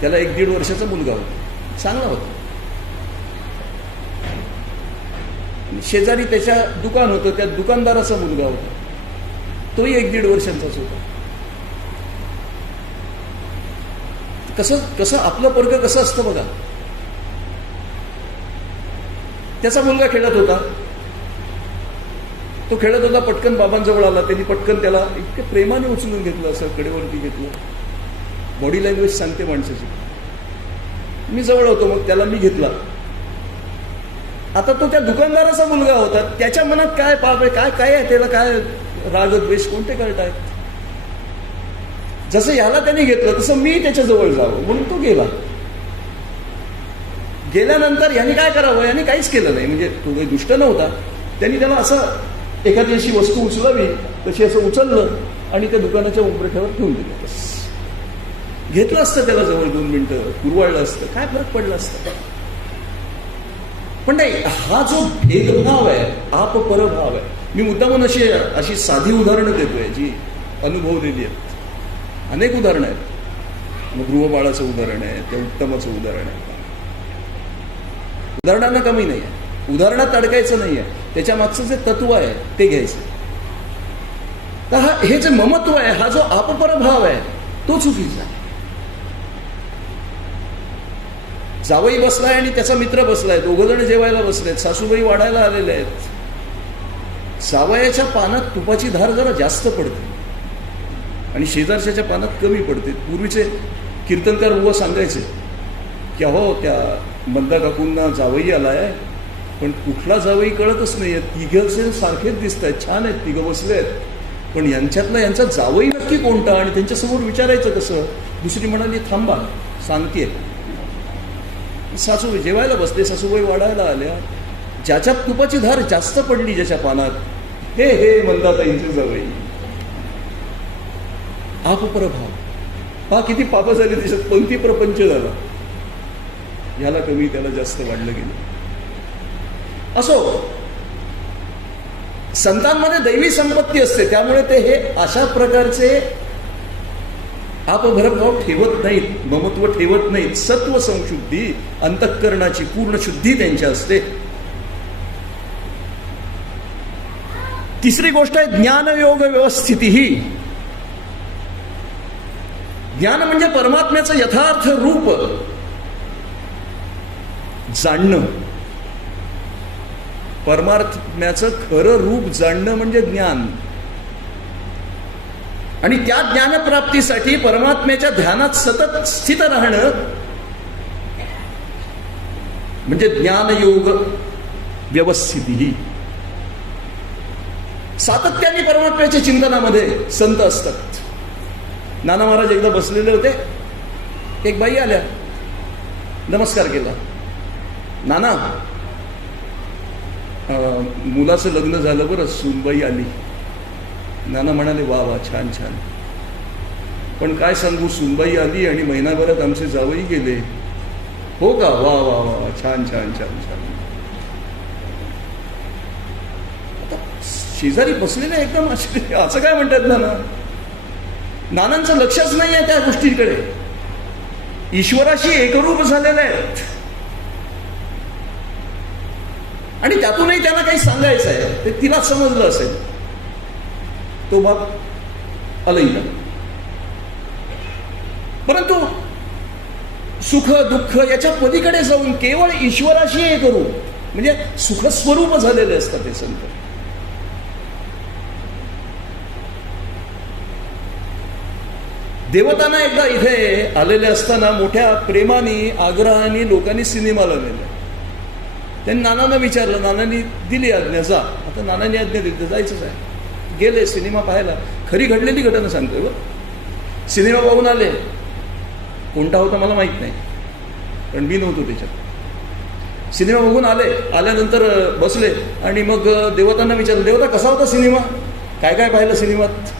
त्याला 1-1.5 वर्षाचा मुलगा होता, चांगला होता. शेजारी त्याच्या दुकान होतं, त्या दुकानदाराचा मुलगा होता, तोही 1-1.5 वर्षांचाच होता. कसं आपलं पोरगं कसं असतं बघा. त्याचा मुलगा खेळत होता, तो खेळत होता, पटकन बाबांजवळ आला. त्यांनी पटकन त्याला इतके प्रेमाने उचलून घेतलं, असं कडेवरती घेतलं. बॉडी लँग्वेज सांगते माणसाची. मी जवळ होतो, मग त्याला मी घेतला. आता तो त्या दुकानदाराचा मुलगा होता, त्याच्या मनात काय पाप आहे, काय काय आहे, त्याला काय राग द्वेष कोणते कळत आहेत. जसं ह्याला त्याने घेतलं तसं मी त्याच्या जवळ जावं म्हणून तो गेला. गेल्यानंतर यांनी काय करावं, यांनी काहीच केलं नाही. म्हणजे तो काही दुष्ट नव्हता. त्यांनी त्याला असं एखादी अशी वस्तू उचलावी तशी असं उचललं आणि त्या दुकानाच्या उंबरठ्यावर ठेवून दिलं. घेतलं असतं त्याला जवळ 2 मिनिटं, कुरवाळलं असतं, काय फरक पडला असतं. पण नाही, हा जो भेदभाव आहे, आप परभाव आहे. मी मुद्दामून अशी साधी उदाहरणं देतोय जी अनुभवलेली आहेत. अनेक उदाहरणं आहेत. मग गृहबाळाचं उदाहरण आहे, त्या उत्तमाचं उदाहरण आहे. उदाहरणांना कमी नाही आहे, उदाहरणात अडकायचं नाही आहे. त्याच्या मागचं जे तत्व आहे ते घ्यायचं. तर हे जे ममत्व आहे, हा जो आपपरभाव आहे, तो चुकीचा आहे. जावई बसलाय आणि त्याचा मित्र बसलाय, 2 जण जेवायला बसलेत, सासूबाई वाढायला आलेले आहेत. जावयाच्या पानात तुपाची धार जरा जास्त पडते आणि शेजारच्या पानात कमी पडते. पूर्वीचे कीर्तनकार बुवा सांगायचे की अहो, त्या मंदा काकूंना जावई आलाय, पण कुठला जावई कळतच नाहीये, तिघं सारखेच दिसत आहेत, छान आहेत, तिघं बसले आहेत, पण यांच्यातला यांचा जावई नक्की कोणता आणि त्यांच्यासमोर विचारायचं कसं. दुसरी म्हणाली थांबा सांगतेय. सासूबाई जेवायला बसले, सासूबाई वाढायला आल्या. ज्याच्यात तुपाची धार जास्त पडली ज्याच्या पानात, हे मंदाताईंचे जावई. आपपरभाव. पहा किती पाप झाली त्याच्यात, पंक्ती प्रपंच झाला. याला कमी त्याला जास्त वाढलं गेलं. असो, संतांमध्ये दैवी संपत्ती असते, त्यामुळे ते हे अशा प्रकारचे आपभरभाव ठेवत नाहीत, ममत्व ठेवत नाहीत. सत्व संशुद्धी, अंतःकरणाची पूर्ण शुद्धी त्यांच्या असते. तिसरी गोष्ट आहे ज्ञानयोग व्यवस्थिती. ही ज्ञान म्हणजे परमात्म्याचं यथार्थ रूप जाणणं. परमात्म्याचं खरं रूप जाणणं म्हणजे ज्ञान. आणि त्या ज्ञानप्राप्तीसाठी परमात्म्याच्या ध्यानात सतत स्थित राहणं म्हणजे ज्ञानयोग व्यवस्थिती. सातत्याने परमात्म्याच्या चिंतनामध्ये संत असतात. नाना महाराज एकदा बसलेले होते, एक बाई आल्या, नमस्कार केला. नाना, मुलाचं लग्न झालं बरं, सूनबाई आली. नाना म्हणाले वा वा, छान छान, पण काय सांगू, सूनबाई आली आणि महिनाभरात आमचे जावई गेले. हो का? वा वा वा, छान छान छान छान. आता शेजारी बसलेले एकदम असं काय म्हणतात नाना. नानांचं लक्षच नाही आहे त्या गोष्टीकडे. ईश्वराशी एकरूप झालेले आहेत आणि त्यातूनही त्यांना काही सांगायचं आहे, ते तिला समजलं असेल. तो बाब अलैला. परंतु सुख दुःख याच्या पलीकडे जाऊन केवळ ईश्वराशी हे करू म्हणजे सुखस्वरूप झालेले असतात ते संत. देवतांना एकदा इथे आलेले असताना मोठ्या प्रेमाने आग्रहाने लोकांनी सिनेमाला नेलं. त्यांनी नानांना विचारलं, नानांनी दिली आज्ञा, जा. आता नानांनी आज्ञा दिली तर जायचंच आहे. गेले सिनेमा पाहायला. खरी घडलेली घटना सांगतोय बघ. सिनेमा पाहून आले. कोणता होता मला माहीत नाही, कारण मी नव्हतो त्याच्यात. सिनेमा बघून आले. आल्यानंतर बसले आणि मग देवतांना विचारलं, देवता कसा होता सिनेमा, काय काय पाहिलं सिनेमात.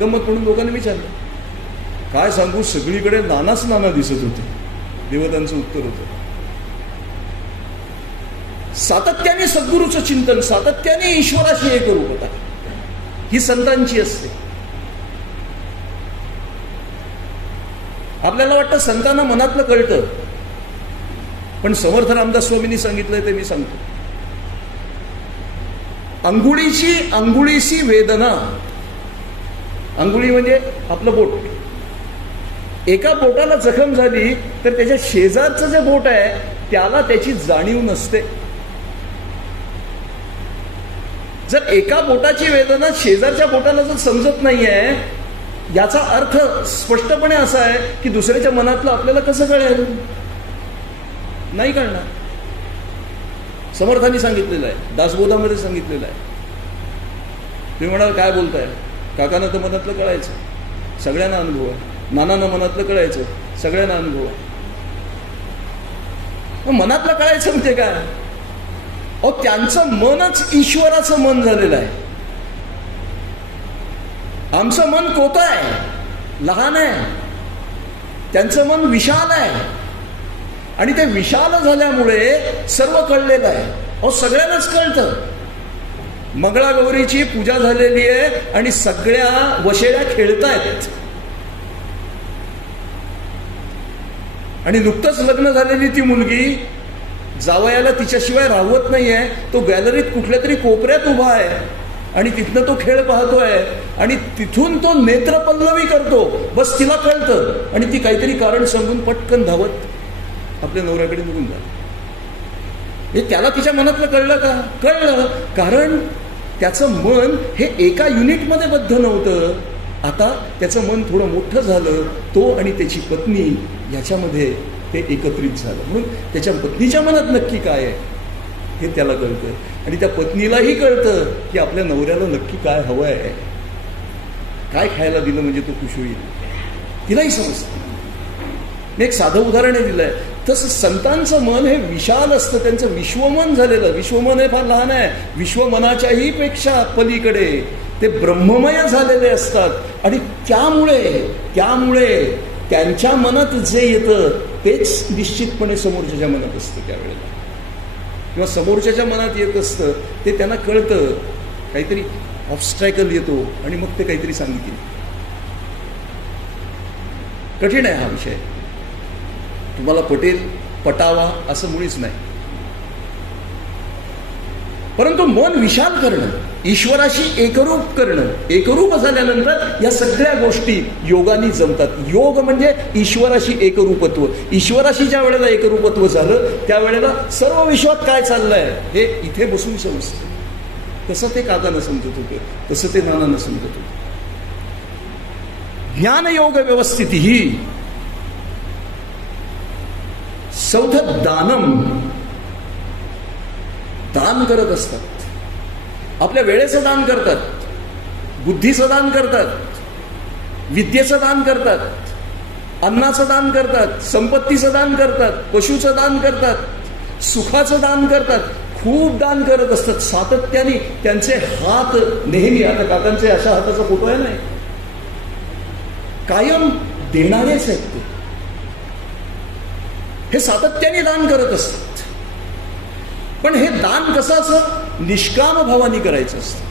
गंमत म्हणून लोकांनी विचारलं. काय सांगू, सगळीकडे नानाच नाना दिसत होते. देवतांचं उत्तर होतं, सातत्याने सद्गुरूचं चिंतन, सातत्याने ईश्वराशी एकरूपता ही संतांची असते. आपल्याला वाटतं संतांना मनातलं कळतं, पण समर्थ रामदास स्वामींनी सांगितलंय ते मी सांगतो. अंगुळीशी वेदना. अंगुळी म्हणजे आपलं बोट. एका बोटाला जखम झाली तर त्याच्या शेजारचं जे बोट आहे त्याला त्याची जाणीव नसते. जर एका बोटाची वेदना शेजारच्या बोटाला जर समजत नाहीये, याचा अर्थ स्पष्टपणे असा आहे की दुसऱ्याच्या मनातलं आपल्याला कसं कळेल, नाही कळणार. समर्थांनी सांगितलेलं आहे, दासबोधामध्ये सांगितलेलं आहे. तुम्ही म्हणाल काय बोलताय, काकांना तर मनातलं कळायचं, सगळ्यांना अनुभव आहे. नानांना मनातलं कळायचं, सगळ्यांना अनुभव आहे. मग मनातलं कळायचं म्हणजे काय, अहो त्यांचं मनच ईश्वराचं मन झालेलं आहे. आमचं मन कोतं आहे, लहान आहे. त्यांचं मन विशाल आहे आणि ते विशाल झाल्यामुळे सर्व कळलेलं आहे. अहो सगळ्यांनाच कळतं. मंगळागौरीची पूजा झालेली आहे आणि सगळ्या वशेळ्या खेळतायत. आणि नुकतंच लग्न झालेली ती मुलगी जावयाला तिच्याशिवाय राहवत नाहीये. तो गॅलरीत कुठल्या तरी कोपऱ्यात उभा आहे आणि तिथनं तो खेळ पाहतोय आणि तिथून तो नेत्रपल्लवी करतो. बस तिला कळतं आणि ती काहीतरी कारण सांगून पटकन धावत आपल्या नवऱ्याकडे निघून जाते. हे त्याला तिच्या मनातलं कळलं का, कळलं. कारण त्याचं मन हे एका युनिटमध्ये बद्ध नव्हतं. आता त्याचं मन थोडं मोठं झालं. तो आणि त्याची पत्नी याच्यामध्ये ते एकत्रित झालं. म्हणून त्याच्या पत्नीच्या मनात नक्की काय आहे हे त्याला कळतं आणि त्या पत्नीलाही कळतं की आपल्या नवऱ्याला नक्की काय हवं आहे, काय खायला दिलं म्हणजे तो खुश होईल, तिलाही समजतं. मी एक साधं उदाहरण दिलंय. तसं संतांचं मन हे विशाल असतं. त्यांचं विश्वमन झालेलं. विश्वमन हे फार लहान आहे. विश्वमनाच्याही पेक्षा पलीकडे ते ब्रह्ममय झालेले असतात आणि त्यामुळे त्यांच्या मनात जे येतं तेच निश्चितपणे समोरच्याच्या मनात असतं त्यावेळेला, किंवा समोरच्याच्या मनात येत असतं ते त्यांना कळतं. काहीतरी ऑब्स्ट्रॅकल येतो आणि मग ते काहीतरी सांगितलं. कठीण आहे हा विषय. तुम्हाला पटावा असं मुळीच नाही. परंतु मन विशाल करणं, ईश्वराशी एकरूप करणं, एकरूप झाल्यानंतर या सगळ्या गोष्टी योगाने जमतात. योग म्हणजे ईश्वराशी एकरूपत्व. ईश्वराशी ज्या वेळेला एकरूपत्व झालं त्यावेळेला सर्व विश्वात काय चाललंय हे इथे बसून समजतं. तसं ते काकांना समजत होते, तसं ते नानांना समजत होते. ज्ञानयोग व्यवस्थिती ही चौथं दानम. दान करत असतात. आपल्या वेळेचं दान करतात, बुद्धीचं दान करतात, विद्येचं दान करतात, अन्नाचं दान करतात, संपत्तीचं दान करतात, पशुचं दान करतात, सुखाचं दान करतात. खूप दान करत असतात. सातत्याने त्यांचे हात नेहमी, आता काकांचे अशा हाताचा फोटो आहे नाही, कायम देणारेच आहेत ते. हे सातत्याने दान करत असतात. पण हे दान कसं निष्काम भावाने करायचं असतं.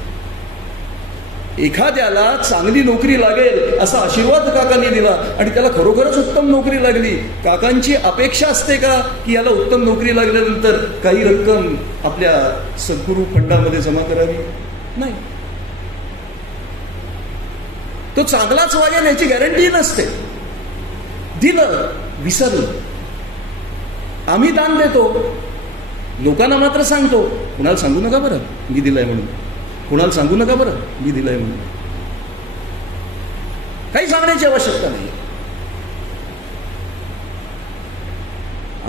एखाद्याला चांगली नोकरी लागेल असा आशीर्वाद काकांनी दिला आणि त्याला खरोखरच उत्तम नोकरी लागली. काकांची अपेक्षा असते का की याला उत्तम नोकरी लागल्यानंतर काही रक्कम आपल्या सद्गुरू फंडामध्ये जमा करावी? नाही. तो चांगलाच वागेल याची गॅरंटी नसते. दिलं, विसरलं. आम्ही दान देतो, लोकांना मात्र सांगतो, कुणाला सांगू नका बरं मी दिलंय म्हणून, कुणाला सांगू नका बरं मी दिलंय म्हणून. काही सांगण्याची आवश्यकता नाही.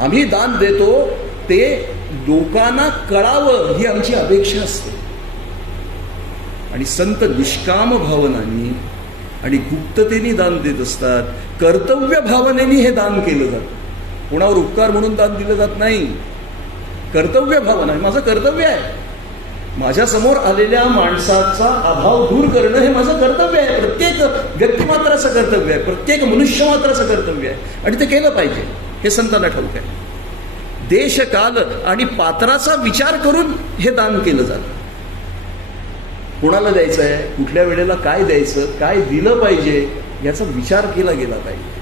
आम्ही दान देतो ते लोकांना कळावं ही आमची अपेक्षा असते. आणि संत निष्काम भावनांनी आणि गुप्ततेने दान देत असतात. कर्तव्य भावनेने हे दान केलं जातं. कोणावर उपकार म्हणून दान दिलं जात नाही. कर्तव्य भावना आहे, माझं कर्तव्य आहे. माझ्या समोर आलेल्या माणसाचा अभाव दूर करणं हे माझं कर्तव्य आहे. प्रत्येक व्यक्तिमात्राचं कर्तव्य आहे, प्रत्येक मनुष्यमात्राचं कर्तव्य आहे आणि ते केलं पाहिजे. हे संतांना ठाऊक आहे. देश काल आणि पात्राचा विचार करून हे दान केलं जातं. कोणाला द्यायचं आहे, कुठल्या वेळेला काय द्यायचं, काय दिलं पाहिजे याचा विचार केला गेला पाहिजे.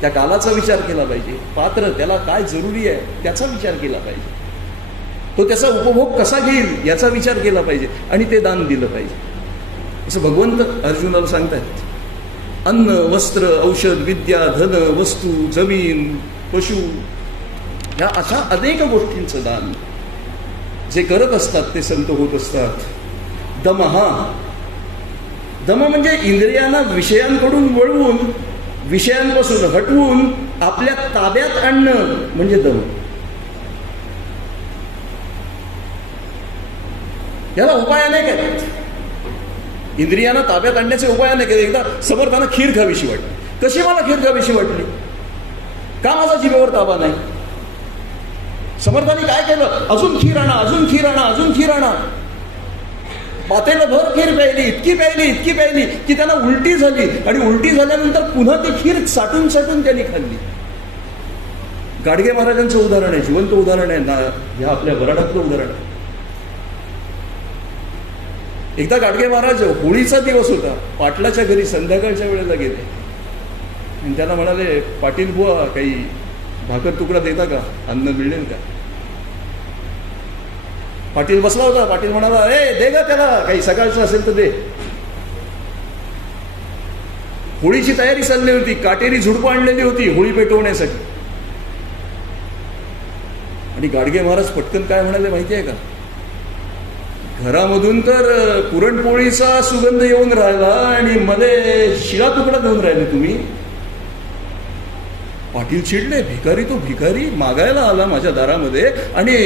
त्या कालाचा विचार केला पाहिजे. पात्र त्याला काय जरुरी आहे त्याचा विचार केला पाहिजे. तो त्याचा उपभोग कसा घेईल याचा विचार केला पाहिजे आणि ते दान दिलं पाहिजे. असं भगवंत अर्जुनाला सांगतायत. अन्न, वस्त्र, औषध, विद्या, धन, वस्तू, जमीन, पशु या अशा अनेक गोष्टींचं दान जे करत असतात ते संत होत असतात. दमहा, दम म्हणजे इंद्रियांना विषयांकडून वळवून, विषयांपासून हटवून आपल्या ताब्यात आणणं म्हणजे दम. याला उपाय अनेक आहेत. इंद्रियांना ताब्यात आणण्याचे उपाय अनेक आहेत. एकदा समर्थांना खीर खावीशी वाटली. कशी मला खीर खावीशी वाटली? का माझा जिभेवर ताबा नाही? समर्थांनी काय केलं? अजून खीर आणा, अजून खीर आणा, अजून खीर आणा. पातेलं भर खीर प्यायली, इतकी प्यायली की त्यांना उलटी झाली. आणि उलटी झाल्यानंतर पुन्हा ती खीर साठून त्यांनी खाल्ली. गाडगे महाराजांचं उदाहरण आहे, जिवंत उदाहरण आहे. ह्या आपल्या वराडातलं उदाहरण आहे. एकदा गाडगे महाराज होळीचा दिवस होता, पाटलाच्या घरी संध्याकाळच्या वेळेला गेले आणि त्यांना म्हणाले, पाटील बुवा काही भाकर तुकडा देता का, अन्न मिळेल का? पाटील बसला होता. पाटील म्हणाला, दे ग त्याला, काही सकाळचं असेल तर दे. होळीची तयारी चालली होती. काटेरी झुडपं आणलेली होती होळी पेटवण्यासाठी. आणि गाडगे महाराज पटकन काय म्हणाले माहिती आहे का? घरामधून तर पुरणपोळीचा सुगंध येऊन राहिला आणि मध्ये शिळा तुकडा देऊन राहिले तुम्ही. पाटील चिडले. भिकारी तो भिकारी मागायला आला माझ्या दारामध्ये आणि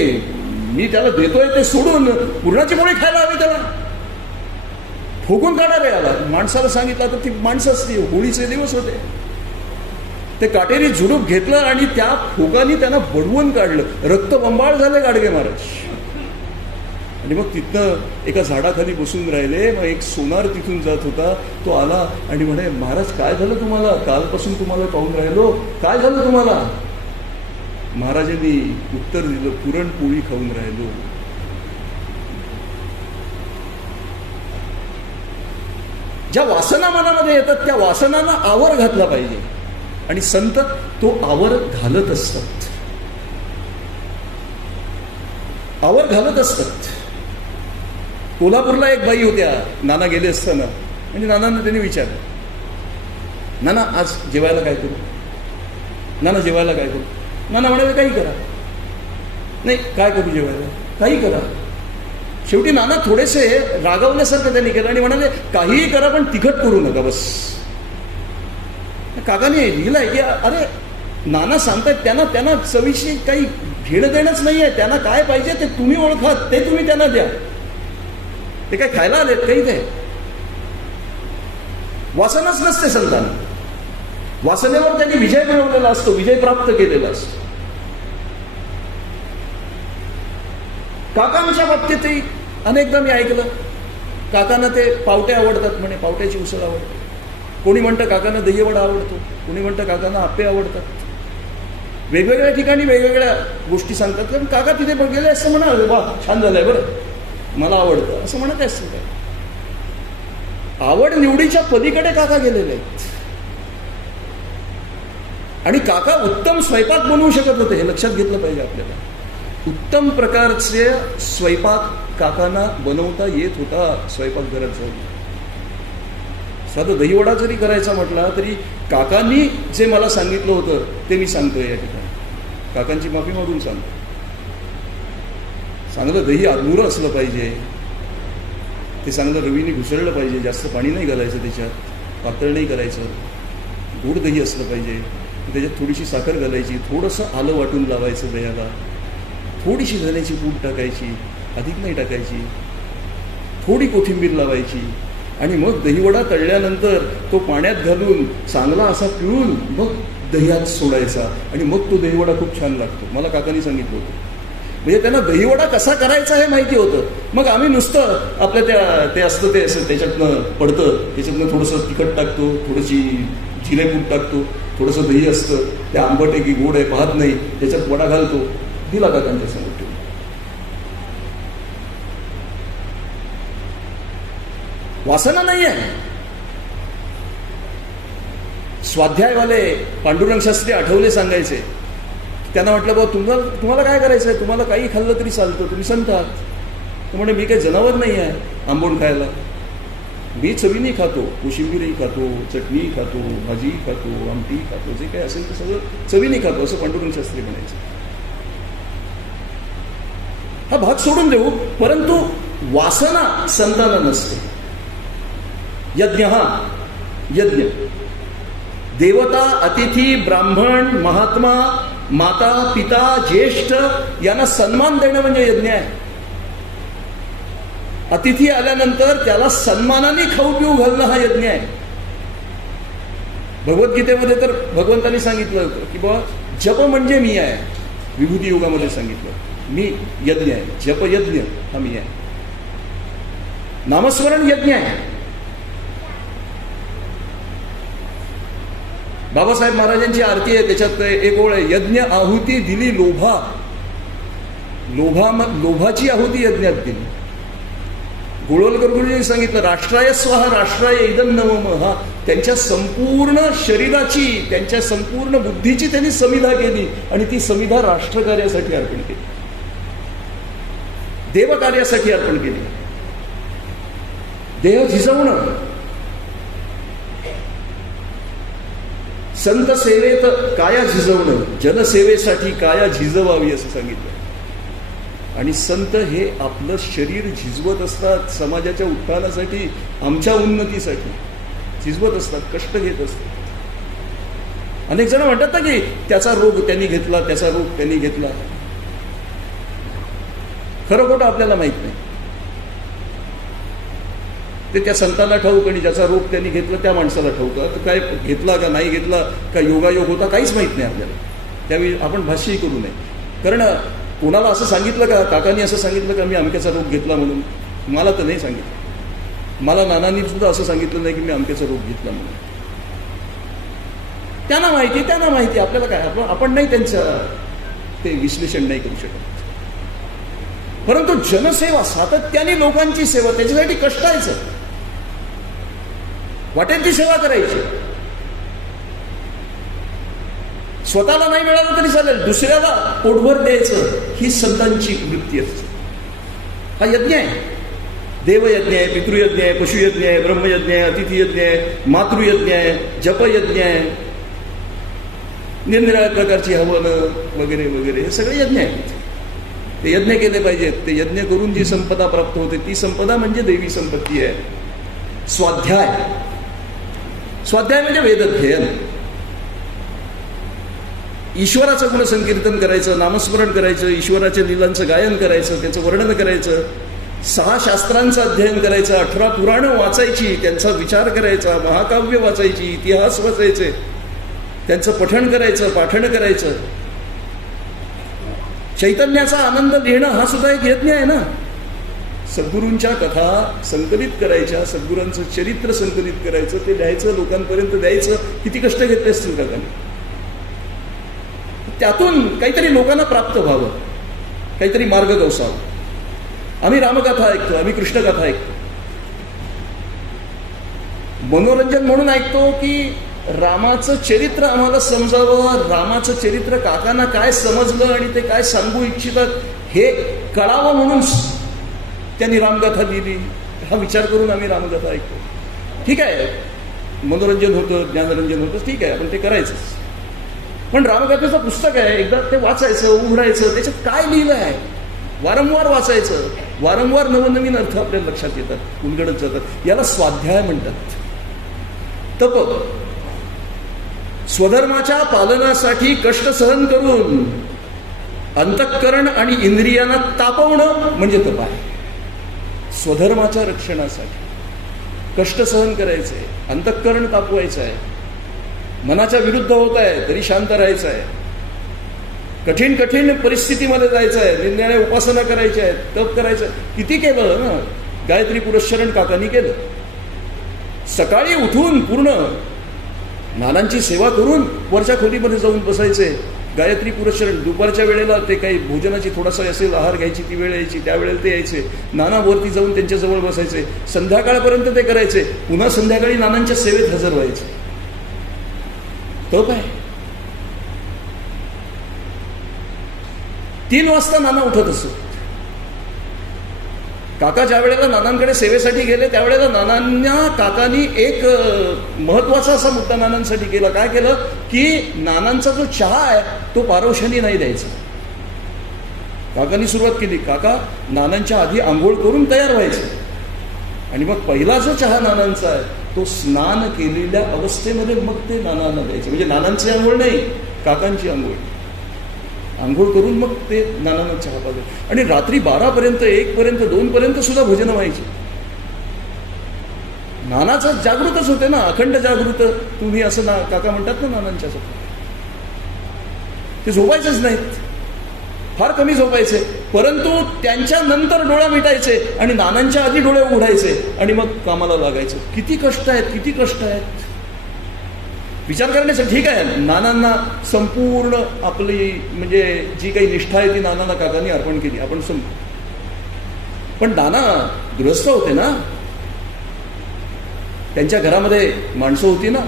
मी त्याला देतोय ते सोडून पुरणाची पोळी खायला हवी त्याला. फुकून काढायला आला. माणसाला सांगितलं तर ती माणसं असती. होळीचे दिवस होते. ते काटेरी झुडूप घेतलं आणि त्या फुगानी त्यांना बडवून काढलं. रक्तबंबाळ झाले गाडगे महाराज. आणि मग तिथनं एका झाडाखाली बसून राहिले. मग एक सोनार तिथून जात होता. तो आला आणि म्हणे, महाराज काय झालं तुम्हाला? कालपासून तुम्हाला पाहून राहिलो, काय झालं तुम्हाला? महाराजांनी उत्तर दिलं, पुरणपोळी खाऊन राहिलो. ज्या वासना मनामध्ये येतात त्या वासनांना आवर घातला पाहिजे आणि संत तो आवर घालत असतात. आवर घालत असतात. कोल्हापूरला एक बाई होत्या, नाना गेले असताना. म्हणजे नानांना त्यांनी विचारलं, नाना आज जेवायला काय करू? नाना जेवायला काय करू? नाना म्हणाले, काही करा. नाही, काय करू जेवायला? काही करा. शेवटी नाना थोडेसे रागावल्यासारखं त्यांनी केलं आणि म्हणाले, काहीही करा पण तिखट करू नका बस. काकाने लिहिलंय की अरे नाना सांगतायत त्यांना चवीशी काही घेणं देणंच नाही आहे. त्यांना काय पाहिजे ते तुम्ही ओळखा, ते तुम्ही त्यांना द्या. ते काय खायला आलेत काही? काय वासनाच नसते संतांना. वासनेवर त्यांनी विजय मिळवलेला असतो, विजय प्राप्त केलेला असतो. काकांच्या बाबतीतही अनेकदा मी ऐकलं, काकांना ते पावटे आवडतात म्हणे, पावट्याची उसळ आवडते. कोणी म्हणतं काकांना दहीवडा आवडतो, कोणी म्हणतं काकांना आप्पे आवडतात. वेगवेगळ्या ठिकाणी वेगवेगळ्या गोष्टी सांगतात. कारण काका तिथे गेले असं म्हणा, वा छान झालंय बरं, मला आवडतं असं म्हणत असतं. काय आवड निवडीच्या पलीकडे काका गेलेले आहेत. आणि काका उत्तम स्वयंपाक बनवू शकत होते, हे लक्षात घेतलं पाहिजे आपल्याला. उत्तम प्रकारचे स्वयंपाक काकांना बनवता येत होता. स्वयंपाकघरात जाऊन साधं दहीवडा जरी करायचा म्हटला तरी काकांनी जे मला सांगितलं होतं ते मी सांगतोय या ठिकाणी. काकांची माफी मागून सांगतो. चांगलं दही आदमुरं असलं पाहिजे, ते चांगलं रवीने घुसळलं पाहिजे, जास्त पाणी नाही घालायचं त्याच्यात. पातळ नाही करायचं, गोड दही असलं पाहिजे. त्याच्यात थोडीशी साखर घालायची, थोडंसं आलं वाटून लावायचं दह्याला, थोडीशी धण्याची पूड टाकायची, अधिक नाही टाकायची, थोडी कोथिंबीर लावायची आणि मग दहीवडा तळल्यानंतर तो पाण्यात घालून चांगला असा पिळून मग दह्यात सोडायचा आणि मग तो दहीवडा खूप छान लागतो. मला काकांनी सांगितलं होतं. म्हणजे त्यांना दहीवडा कसा करायचा हे माहिती होतं. मग आम्ही नुसतं आपल्या ते असतं ते असं त्याच्यातनं पडतं, त्याच्यातनं थोडंसं तिखट टाकतो, थोडीशी जिरेपूड टाकतो, थोडंसं दही असतं, ते आंबट आहे की गोड आहे पाहत नाही, त्याच्यात वडा घालतो, दिला काकांच्या समोर ठेवून. वासना नाही आहे. स्वाध्यायवाले पांडुरंग शास्त्री आठवले सांगायचे, त्यांना म्हटलं बाबा तुम्हाला काय करायचं आहे, तुम्हाला काही खाल्लं तरी चालतं, तुम्ही संत आहात. तर म्हणे मी काही जनावर नाही आहे आंबोण खायला, मी चवीने खातो, कोशिंबीरही खातो, चटणी खातो, भाजी खातो, आमटी खातो, जे काही असेल ते सगळं चवीने खातो, असं पांडुरंग शास्त्री म्हणायचं. हा भाग सोडून देऊ, परंतु वासना संतांना नसते. यज्ञ यज्ञ, देवता, अतिथी, ब्राह्मण, महात्मा, माता, पिता, ज्येष्ठ यांना सन्मान देणं म्हणजे यज्ञ आहे. अतिथी आल्यानंतर त्याला सन्मानाने खाऊ पिऊ घालणं हा यज्ञ आहे. भगवद्गीतेमध्ये तर भगवंतांनी सांगितलं होतं की बाबा जप म्हणजे मी आहे. विभूती युगामध्ये सांगितलं मी यज्ञ आहे, जप यज्ञ हा मी आहे. नामस्मरण यज्ञ आहे. बाबासाहेब महाराजांची आरती आहे, त्याच्यात एक ओळ आहे, यज्ञ आहुती दिली लोभा, लोभाची आहुती यज्ञात दिली. गोळवलकर गुरुजींनी सांगितलं राष्ट्राय स्वाहा राष्ट्राय इदं नवम, हा त्यांच्या संपूर्ण शरीराची, त्यांच्या संपूर्ण बुद्धीची त्यांनी समिधा केली आणि ती समिधा राष्ट्रकार्यासाठी अर्पण केली, देवकार्यासाठी अर्पण केली. देह झिजवणं, संत सेवेत काया झिजवणं, जनसेवेसाठी काया झिजवावी असं सांगितलं. आणि संत हे आपलं शरीर झिजवत असतात, समाजाच्या उत्थानासाठी, आमच्या उन्नतीसाठी झिजवत असतात, कष्ट घेत असतात. अनेक जण म्हणतात ना की त्याचा रोग त्यांनी घेतला, त्याचा रोग त्यांनी घेतला. खरं खोटं आपल्याला माहित नाही, ते त्या संतांना ठाऊक आणि ज्याचा रोग त्यांनी घेतला त्या माणसाला ठाऊक. तर काय घेतला का नाही घेतला, का योगायोग होता, काहीच माहित नाही आपल्याला. त्यावेळी आपण भाष्यही करू नये. कारण कोणाला असं सांगितलं का, काकांनी असं सांगितलं का मी अमक्याचा रोग घेतला म्हणून? मला तर नाही सांगितलं. मला नानांनी सुद्धा असं सांगितलं नाही की मी अमक्याचा रोग घेतला म्हणून. त्यांना माहिती, आपल्याला काय, आपण नाही त्यांचं ते विश्लेषण नाही करू शकत. परंतु जनसेवा, सातत्याने लोकांची सेवा, त्याच्यासाठी कष्टायचं, वाटेल ती सेवा करायची. स्वतःला नाही मिळालं तरी चालेल, दुसऱ्याला पोटभर द्यायचं, ही संतांची वृत्ती असते. हा यज्ञ आहे. देवयज्ञ आहे, पितृयज्ञ आहे, पशुयज्ञ आहे, ब्रह्मयज्ञ आहे, अतिथीयज्ञ आहे, मातृयज्ञ आहे, जपयज्ञ आहे, निरनिराळ्या प्रकारची हवनं वगैरे वगैरे हे सगळे यज्ञ आहेत. ते यज्ञ केले पाहिजेत. ते यज्ञ करून जी संपदा प्राप्त होते ती संपदा म्हणजे देवी संपत्ती आहे. स्वाध्याय म्हणजे वेदध्ययन. ईश्वराचं गुणसंकीर्तन करायचं, नामस्मरण करायचं, ईश्वराच्या लीलांचं गायन करायचं, त्याचं वर्णन करायचं, 6 शास्त्रांचं अध्ययन करायचं, 18 पुराणं वाचायची, त्यांचा विचार करायचा, महाकाव्य वाचायची, इतिहास वाचायचे, त्यांचं पठण करायचं, पाठण करायचं. चैतन्याचा आनंद लिहिणं हा सुद्धा एक यज्ञ आहे ना. सद्गुरूंच्या कथा संकलित करायच्या, सद्गुरूंचं चरित्र संकलित करायचं, ते द्यायचं, लोकांपर्यंत द्यायचं. किती कष्ट घेतले असतील काकांनी. त्यातून काहीतरी लोकांना प्राप्त व्हावं, काहीतरी मार्ग गवसावा. आम्ही रामकथा ऐकतो, आम्ही कृष्णकथा ऐकतो, मनोरंजन म्हणून ऐकतो की रामाचं चरित्र आम्हाला समजावं, रामाचं चरित्र काकांना काय समजलं आणि ते काय सांगू इच्छितात हे कळावं म्हणून त्यांनी रामकथा लिहिली. हा विचार करून आम्ही रामकथा ऐकतो. ठीक आहे, मनोरंजन होतं, ज्ञानरंजन होतं, ठीक आहे, आपण ते करायचंच. पण रामकथेचं पुस्तक आहे, एकदा ते वाचायचं, उघडायचं, त्याच्यात काय लिहिलं आहे वारंवार वाचायचं. वारंवार नवनवीन अर्थ आपल्या लक्षात येतात, उलगडत जातात. याला स्वाध्याय म्हणतात. तप, स्वधर्माच्या पालनासाठी कष्ट सहन करून अंतःकरण आणि इंद्रियांना तापवणं म्हणजे तप आहे. स्वधर्माच्या रक्षणासाठी कष्ट सहन करायचे, अंतःकरण तापवायचं आहे, मनाच्या विरुद्ध होत आहे तरी शांत राहायचं आहे, कठीण कठीण परिस्थितीमध्ये जायचं आहे, निंद्याने उपासना करायची आहे, तप करायचं आहे. किती केलं ना. गायत्री पुरस्चरण काकांनी केलं. सकाळी उठून पूर्ण नानांची सेवा करून वरच्या खोलीमध्ये जाऊन बसायचे, गायत्री पुरस्चरण. दुपारच्या वेळेला ते काही भोजनाची थोडासा असेल आहार घ्यायची ती वेळ यायची, त्यावेळेला ते यायचे, नाना वरती जाऊन त्यांच्याजवळ बसायचे, संध्याकाळपर्यंत ते करायचे, पुन्हा संध्याकाळी नानांच्या सेवेत हजर व्हायचे. तप आहे. 3 वाजता नाना उठत असत. काका ज्या वेळेला नानांकडे सेवेसाठी गेले त्यावेळेला नानांना काकांनी एक महत्वाचा असा मुद्दा नानांसाठी केला. काय केलं की नानांचा जो चहा आहे तो पारवशानी नाही द्यायचा. काकांनी सुरुवात केली. काका नानांच्या आधी आंघोळ करून तयार व्हायचे आणि मग पहिला जो चहा नानांचा आहे तो स्नान केलेल्या अवस्थेमध्ये मग ते नानांना द्यायचे. म्हणजे नानांची आंघोळ नाही, काकांची आंघोळ. आंघोळ करून मग ते नानांना चहा पाजले. आणि रात्री 12पर्यंत, 1पर्यंत, 2पर्यंत सुद्धा भोजनं व्हायची. नानाचा जागृतच होते ना, अखंड जागृत. तुम्ही असं काका म्हणतात ना नानांच्या स्वतः. ते झोपायचेच नाहीत, फार कमी झोपायचे, परंतु त्यांच्या नंतर डोळा मिटायचे आणि नानांच्या आधी डोळे उघडायचे आणि मग कामाला लागायचे. किती कष्ट आहेत, किती कष्ट आहेत. विचार करण्याचं. ठीक आहे, नानांना संपूर्ण आपली म्हणजे जी काही निष्ठा आहे ती नानांना काकांनी अर्पण केली, आपण पण नाना गृहस्थ होते ना, त्यांच्या घरामध्ये माणसं होती ना,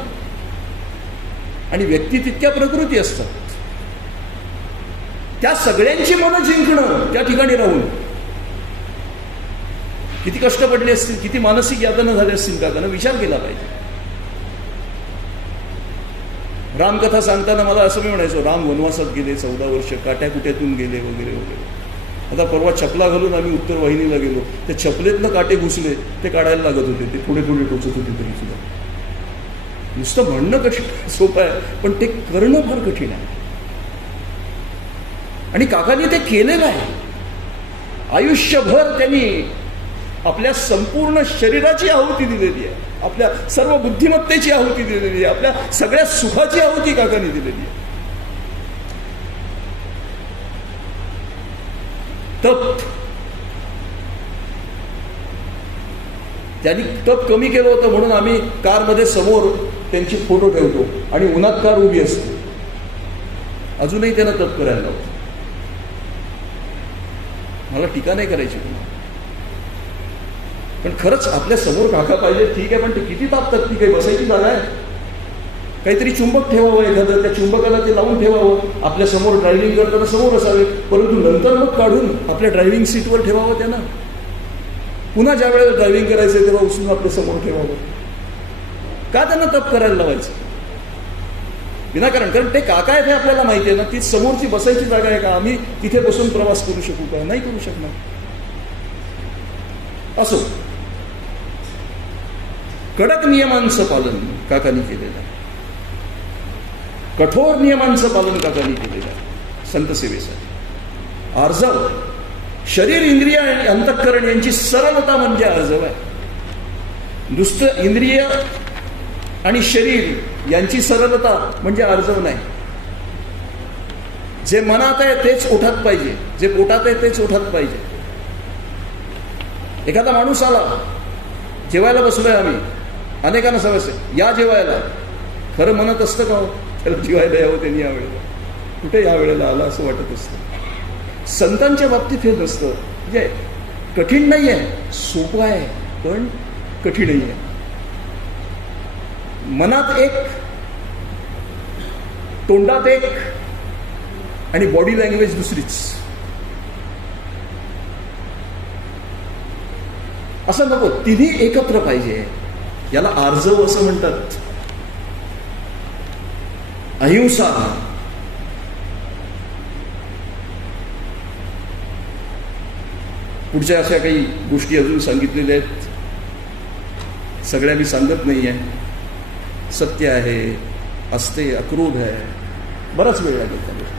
आणि व्यक्ती तितक्या प्रकृती असतात. त्या सगळ्यांची मनं जिंकणं त्या ठिकाणी राहून किती कष्ट पडले असतील, किती मानसिक यातना झाले असतील. काकांना विचार केला पाहिजे. रामकथा सांगताना मला असं मी म्हणायचो, राम वनवासात गेले 14 वर्ष, काट्याकुट्यातून गेले वगैरे वगैरे. आता परवा चपला घालून आम्ही उत्तर वाहिनीला गेलो, त्या चपलेतनं काटे घुसले, ते काढायला लागत होते, ते थोडे थोडे टोचत होते तरी सुद्धा. नुसतं म्हणणं कठीण सोपं आहे, पण ते करणं फार कठीण आहे. आणि काकांनी ते केलेलं आहे. आयुष्यभर त्यांनी आपल्या संपूर्ण शरीराची आहुती दिलेली आहे, आपल्या सर्व बुद्धिमत्तेची आहुती दिलेली आहे, आपल्या सगळ्या सुखाची आहुती काकांनी दिलेली आहे. तप, त्यांनी तप कमी केलं होतं म्हणून आम्ही कारमध्ये समोर त्यांची फोटो ठेवतो आणि उन्हात कार उभी असते. अजूनही त्यांना तप करायला लावतो. मला टीका नाही करायची पण खरंच आपल्या समोर काका पाहिजे. ठीक आहे, पण ते किती तापतात. ती काही बसायची जागा आहे? काहीतरी चुंबक ठेवावं एखादं, त्या चुंबकाला ते लावून ठेवावं. आपल्या समोर ड्रायव्हिंग करताना समोर असावे, परंतु नंतर मग काढून आपल्या ड्रायव्हिंग सीटवर ठेवावं त्यांना. पुन्हा ज्या वेळेला ड्रायव्हिंग करायचं तेव्हा उचलून आपल्या समोर ठेवावं. का त्यांना तप करायला लावायचं विनाकारण? कारण ते काका आहे हे आपल्याला माहिती आहे ना. ती समोरची बसायची जागा आहे का? आम्ही तिथे बसून प्रवास करू शकू का? नाही करू शकणार. असो, कडक नियमांचं पालन काकांनी केलेलं आहे, कठोर नियमांचं पालन काकांनी केलेलं आहे संत सेवेसाठी. आर्जव, शरीर, इंद्रिय आणि अंतःकरण यांची सरलता म्हणजे आर्जव आहे. नुसतं इंद्रिय आणि शरीर यांची सरलता म्हणजे आर्जव नाही. जे मनात आहे तेच ओठात पाहिजे, जे पोटात आहे तेच ओठात पाहिजे. एखादा माणूस आला, जेवायला बसलोय आम्ही, अनेकांना समस्या या जेवायला, खरं म्हणत असतं का? त्याला जेवायला यावं त्यांनी यावेळेला, कुठे या वेळेला आला असं वाटत असतं. संतांच्या बाबतीत हे नसतं. म्हणजे कठीण नाही आहे, सोपं आहे, पण कठीणही आहे. मनात एक, तोंडात एक आणि बॉडी लँग्वेज दुसरीच, असं नको. तिन्ही एकत्र पाहिजे. याला आर्जव असं म्हणतात. अहिंसा, पुढच्या अशा काही गोष्टी अजून सांगितलेल्या आहेत, सगळ्या मी सांगत नाही आहे. सत्य आहे, असते, अक्रोध आहे, बराच वेळ लागेल त्या गोष्टी.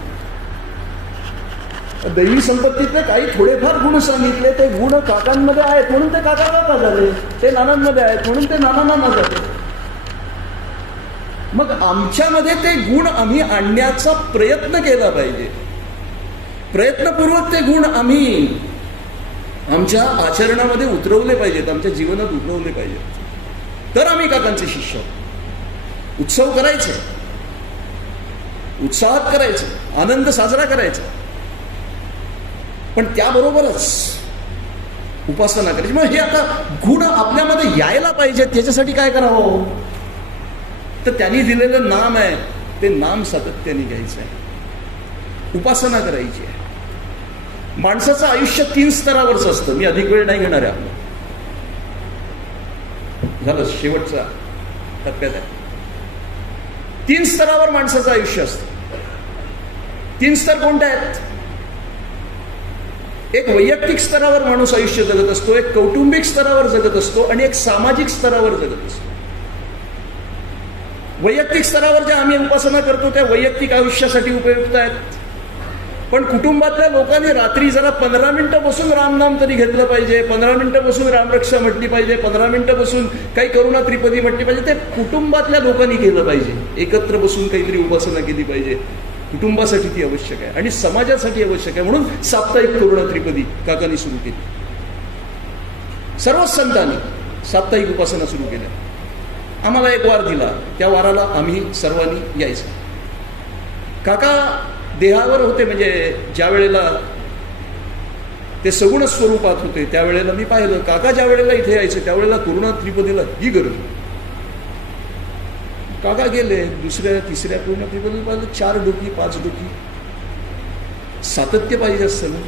दैवी संपत्तीतले काही थोडेफार गुण सांगितले, ते गुण काकांमध्ये आहेत म्हणून ते काका काका झाले, ते नानांमध्ये आहेत म्हणून ते नाना नाना झाले. मग आमच्यामध्ये ते गुण आम्ही आणण्याचा प्रयत्न केला पाहिजे. प्रयत्नपूर्वक ते गुण आम्ही आमच्या आचरणामध्ये उतरवले पाहिजेत, आमच्या जीवनात उतरवले पाहिजेत. तर आम्ही काकांचे शिष्य. उत्सव करायचे, उत्साहात करायचे, आनंद साजरा करायचा, पण त्याबरोबरच उपासना करायची. मग हे आता गुण आपल्यामध्ये यायला पाहिजेत, त्याच्यासाठी काय करावं? तर त्यांनी दिलेलं नाम आहे, ते नाम सातत्याने घ्यायचं आहे, उपासना करायची आहे. माणसाचं आयुष्य 3 स्तरावरच असतं. मी अधिक वेळ नाही घेणार आहे, आपलं झालं, शेवटचा टप्प्यात आहे. 3 स्तरावर माणसाचं आयुष्य असतं. 3 स्तर कोणते आहेत? एक वैयक्तिक स्तरावर माणूस आयुष्य जगत असतो, एक कौटुंबिक स्तरावर जगत असतो आणि एक सामाजिक स्तरावर जगत असतो. वैयक्तिक स्तरावर ज्या आम्ही उपासना करतो त्या वैयक्तिक आयुष्यासाठी उपयुक्त आहेत, पण कुटुंबातल्या लोकांनी रात्री जरा 15 मिनिटं बसून रामनाम तरी घेतलं पाहिजे, 15 मिनिटं बसून रामरक्षा म्हटली पाहिजे, 15 मिनिटं बसून काही करुणा त्रिपदी म्हटली पाहिजे. ते कुटुंबातल्या लोकांनी केलं पाहिजे. एकत्र बसून काहीतरी उपासना केली पाहिजे. कुटुंबासाठी ती आवश्यक आहे आणि समाजासाठी आवश्यक आहे. म्हणून साप्ताहिक करुणा त्रिपदी काकांनी सुरू केली. सर्वच संतांनी साप्ताहिक उपासना सुरू केल्या. आम्हाला एक वार दिला, त्या वाराला आम्ही सर्वांनी यायचं. काका देहावर होते, म्हणजे ज्या वेळेला ते सगुण स्वरूपात होते त्यावेळेला मी पाहिलं, काका ज्या वेळेला इथे यायचे त्यावेळेला करुणा त्रिपदीला ही गरज. काका गेले, दुसऱ्या तिसऱ्या करुणा त्रिपदीला पाहिलं 4 डोकी 5 डोकी. सातत्य पाहिजे असतं ना.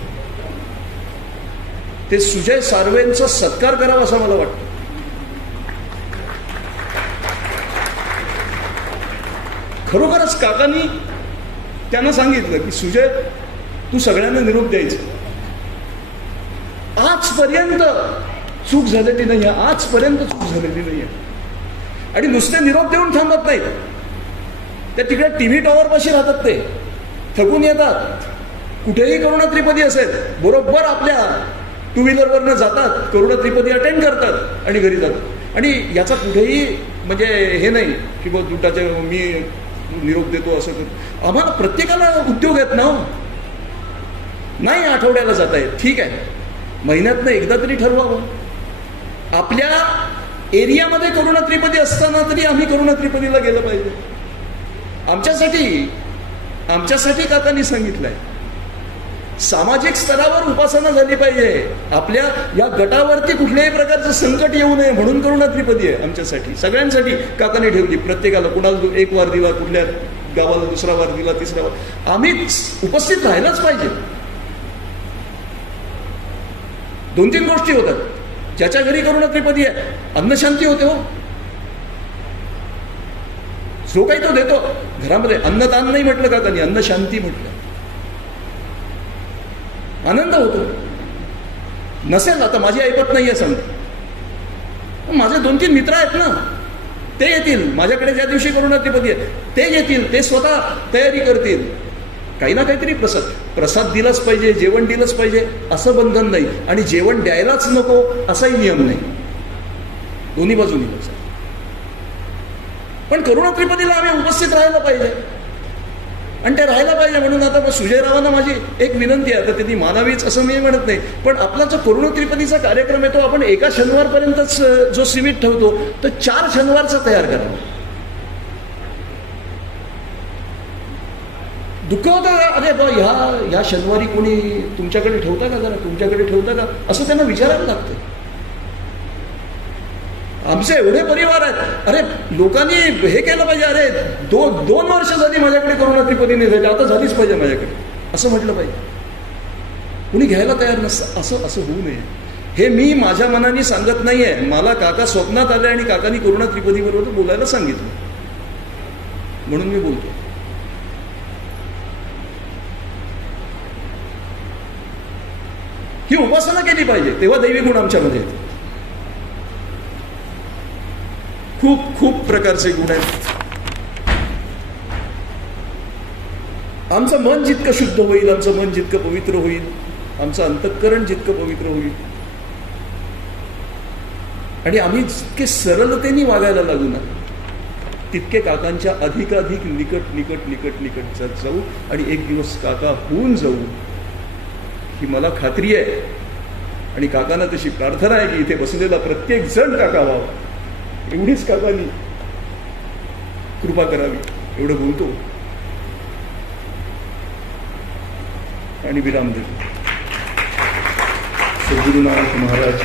ते सुजय सार्वेंचा सत्कार करावा असं मला वाटतं. खरोखरच काकांनी त्यांना सांगितलं की सुजय, तू सगळ्यांना निरोप द्यायचा. आजपर्यंत चूक झालेली नाही आहे, आजपर्यंत चूक झालेली नाही आहे. आणि नुसते निरोप देऊन थांबत नाहीत. त्या तिकडे टीव्ही टॉवरपाशी राहतात, ते थकून येतात. कुठेही करुणा त्रिपदी असेल, बरोबर आपल्या 2 व्हीलरवरनं जातात, करुणा त्रिपदी अटेंड करतात आणि घरी जातात. आणि याचा कुठेही म्हणजे हे नाही की बघ दुटाचे मी निरोप देतो असं करतो. आम्हाला प्रत्येकाला उद्योग आहेत ना. नाही आठवड्याला जात आहे, ठीक आहे, महिन्यातनं एकदा तरी ठरवावं. आपल्या एरियामध्ये करुणा त्रिपदी असताना तरी आम्ही करुणा त्रिपदीला गेलं पाहिजे. आमच्यासाठी काकांनी सांगितलंय, सामाजिक स्तरावर उपासना झाली पाहिजे. आपल्या या गटावरती कुठल्याही प्रकारचं संकट येऊ नये म्हणून करुणा त्रिपदी आहे आमच्यासाठी, सगळ्यांसाठी काकाने ठेवली. प्रत्येकाला, कुणाला 1 वार दिला, कुठल्या गावाला 2रा वार दिला, 3रा वार. आम्ही उपस्थित राहायलाच पाहिजे. 2-3 गोष्टी होतात. ज्याच्या घरी करुणा त्रिपदी आहे, अन्नशांती होते. हो, जो काही तो देतो घरामध्ये. अन्नदान नाही म्हटलं काकांनी, अन्नशांती म्हटलं. आनंद होतो. नसेल आता माझी ऐपत नाहीये समजा, माझे 2-3 मित्र आहेत ना, ते येतील माझ्याकडे ज्या दिवशी करुणा त्रिपदी आहे, ते येतील, ते स्वतः तयारी करतील. काही ना काहीतरी प्रसाद दिलाच पाहिजे, जेवण दिलंच पाहिजे असं बंधन नाही, आणि जेवण द्यायलाच नको असाही नियम नाही. दोन्ही बाजूनी बघा. पण करुणा त्रिपदीला आम्ही उपस्थित राहायला पाहिजे, आणि ते राहायला पाहिजे. म्हणून आता सुजयरावांना माझी एक विनंती आहे. आता त्यांनी मानावीच असं मी म्हणत नाही, पण आपला जो करुणा त्रिपदीचा कार्यक्रम आहे तो आपण एका शनिवारपर्यंतच जो सीमित ठेवतो, तो 4 शनिवारचा तयार करावा. दुःख होतं, अरे बा ह्या शनिवारी कोणी तुमच्याकडे ठेवता का, जरा तुमच्याकडे ठेवता का, असं त्यांना विचारायला लागतं. आमचे एवढे परिवार आहेत, अरे लोकांनी हे केलं पाहिजे, अरे 2 वर्ष झाली माझ्याकडे करुणा त्रिपदी नाही झाली, आता झालीच पाहिजे माझ्याकडे, असं म्हटलं पाहिजे. कुणी घ्यायला तयार नसतं. असं होऊ नये. हे मी माझ्या मनाने सांगत नाहीये. मला काका स्वप्नात आले आणि काकांनी करुणा त्रिपदी बरोबर बोलायला सांगितलं, म्हणून मी बोलतो. ही उपासना केली पाहिजे, तेव्हा दैवी गुण आमच्यामध्ये येते. खूप खूप प्रकारचे गुण आहेत. आमचं मन जितकं शुद्ध होईल, आमचं मन जितकं पवित्र होईल, आमचं अंतःकरण जितकं पवित्र होईल आणि आम्ही जितके सरलतेने वागायला लागू ना, तितके काकांच्या अधिकाधिक निकट निकट निकट निकट जाऊ आणि एक दिवस काका होऊन जाऊ ही मला खात्री आहे. आणि काकांना तशी प्रार्थना आहे की इथे बसलेला प्रत्येक जण काका व्हावा, एवढीच काकांनी कृपा करावी. एवढं बोलतो आणि विराम देतो. सद्गुरुनाथ महाराज.